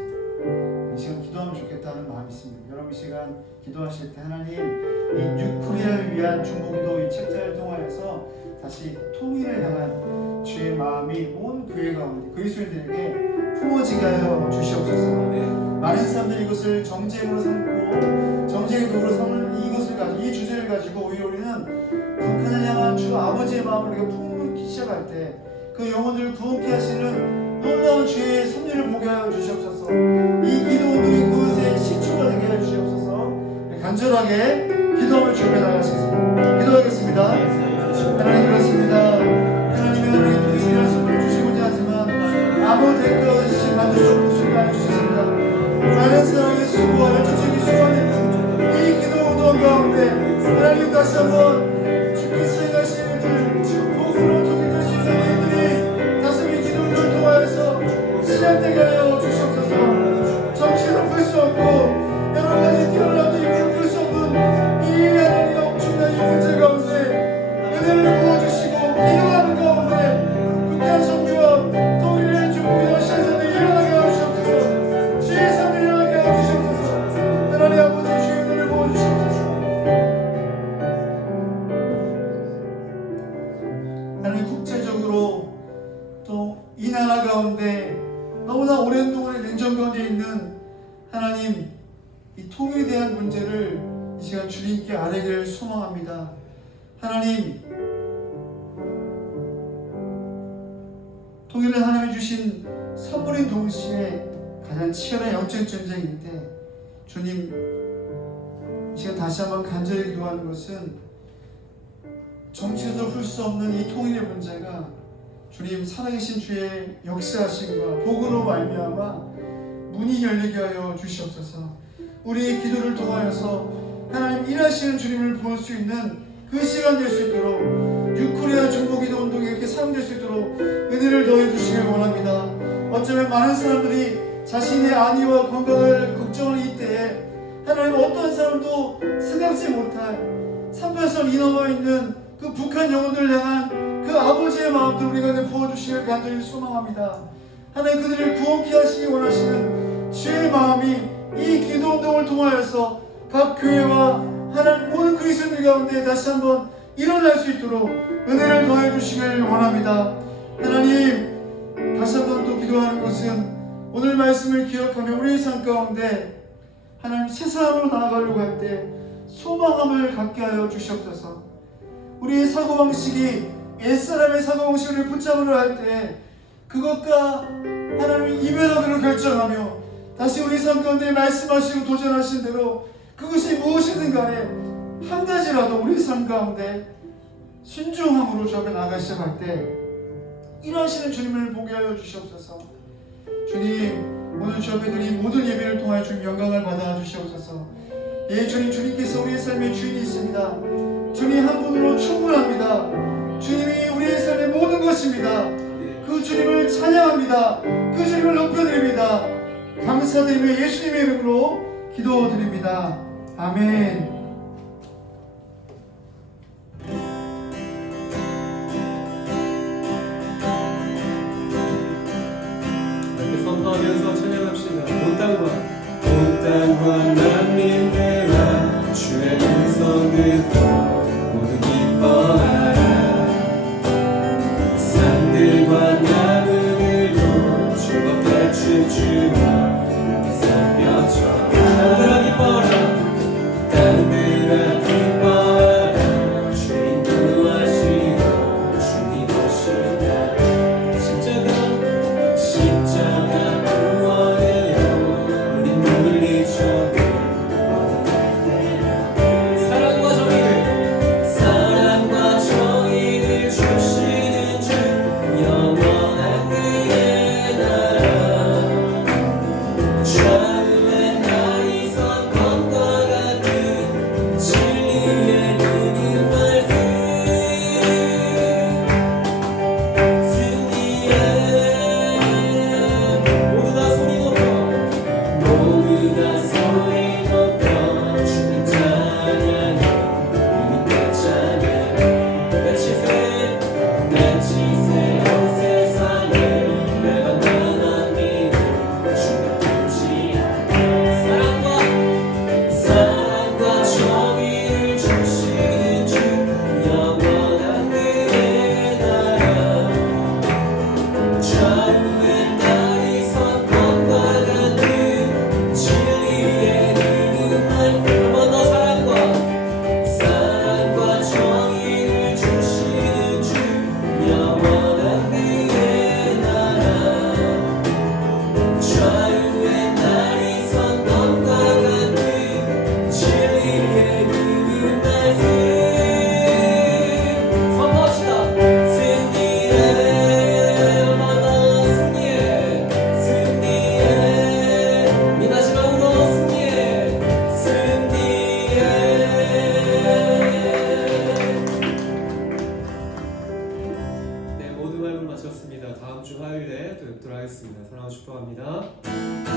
이 시간 기도하면 좋겠다는 마음이 있습니다. 여러분 이 시간 기도하실 때 하나님 이 뉴코리아를 위한 중보기도 이 책자를 통하여서 다시 통일을 향한 주의 마음이 온 교회 가운데 그리스도인들에게 품어지게 하여 주시옵소서. 많은 사람들이 이것을 정쟁으로 삼고 정쟁의 도구로 삼는 이것을 가지고 이 주제를 가지고 오히려 우리는 북한을 향한 주 아버지의 마음을 우리가 품기 시작할 때 그 영혼들을 구원케 하시는 놀라운 주의 섭리를 보게 하여 주시옵소서. 이 기도 운동이 그것의 시초가 되게 하여 주시옵소서. 간절하게 기도함을 준비해 나가시겠습니다. 기도하겠습니다. 하나님 그렇습니다. 하나님은 우리에게 통일이라는 선물을 주시고자 하지만 아무 대가 없이 받을 수 없는 수고를 주셨습니다. 많은 사랑의 수고와 열정적인 수고하는 이 기도 운동 가운데 하나님 다시 한번 주께 수행하시는 일들 복으로 통일될 수 있는 일들이 다시 이 기도 운동을 통하여서 시작되게 하여 주시옵소서. 정신을 풀 수 없고 여러 가지 뛰어나도 입을 풀 수 없는 이 하나님의 엄청난 이 문제 가운데 은혜를 부어주시고 기도하는 가운데 국가 선교와 통일의 준비와 시에서도 일어나게 하시옵소서. 주의 삶을 일어나게 하시옵소서. 하나님 아버지 주의 통일에 대한 문제를 이 시간 주님께 아뢰기를 소망합니다. 하나님, 통일은 하나님이 주신 선물인 동시에 가장 치열한 영적 전쟁인데, 주님, 이 시간 다시 한번 간절히 기도하는 것은 정치에서 풀 수 없는 이 통일의 문제가 주님 살아계신 주의 역사하심과 복으로 말미암아 문이 열리게 하여 주시옵소서. 우리의 기도를 통하여서 하나님 일하시는 주님을 볼 수 있는 그 시간 될 수 있도록, 유코리아 중보기도 운동이 이렇게 사용될 수 있도록 은혜를 더해 주시길 원합니다. 어쩌면 많은 사람들이 자신의 안위와 건강을 걱정하는 이때에 하나님 어떤 사람도 생각지 못할 383 인어가 있는 그 북한 영혼들을 향한 그 아버지의 마음들 우리 가운데 부어주시길 간절히 소망합니다. 하나님 그들을 구원케 하시기 원하시는 주의 마음이 이 기도 운동을 통하여서 각 교회와 하나님 모든 그리스도인들 가운데 다시 한번 일어날 수 있도록 은혜를 더해 주시길 원합니다. 하나님, 다시 한번 또 기도하는 것은 오늘 말씀을 기억하며 우리의 삶 가운데 하나님 세상으로 나아가려고 할 때 소망함을 갖게 하여 주시옵소서. 우리의 사고방식이 옛사람의 사고방식을 붙잡으려 할 때 그것과 하나님이 이별하기로 결정하며 다시 우리 삶 가운데 말씀하시고 도전하신 대로 그것이 무엇이든 간에 한 가지라도 우리 삶 가운데 순종함으로 주 앞에 나아가기 시작할 때 일하시는 주님을 보게 하여 주시옵소서. 주님, 오늘 주 앞에 드린 모든 예배를 통하여 주님 영광을 받아 주시옵소서. 예, 주님, 주님께서 우리의 삶의 주인이십니다. 주님 한 분으로 충분합니다. 주님이 우리의 삶의 모든 것입니다. 그 주님을 찬양합니다. 그 주님을 높여드립니다. 감사드리며 예수님의 이름으로 기도드립니다. 아멘. 이렇게 선포하면서 찬양합시다. 온 땅과 만민들아 주의 음성 듣고 모두 기뻐하라. 산들과 나무들도 즐겁게 춤추며 함께 살펴줘. 땅들아 기뻐하라. 땅들아 기뻐하라. 주인 구하시고 주님 오시다. 십자가 구원으로 우린 물리쳐 사랑과 정의를 주시는 주 영원한 그의 나라. 좌우에 날이 선 검과 같은 진리의 눈은 말씀. 모두 다 소리 높여 주님 찬양해. 우리 찬양해. 맺히세 온 세상에 내가 나난 믿음 주님 품지야. 사랑과 정의를 주시는 주 영원한 그의 나라. 좌우에 날이 선 검과 같은 진리의 이름 말씀. 한 번 더 사랑과 정의를 주시는 주 영원한 그의 나라. 좌우에 날이 선 검과 같은 진리의 이름 말씀. 선포합시다. 승리해. 만나 승리해. 이 마지막으로 승리해. 네, 모든 말을 마쳤습니다. 다음 주 화요일에 또 뵙도록 하겠습니다. 사랑하고 축복합니다.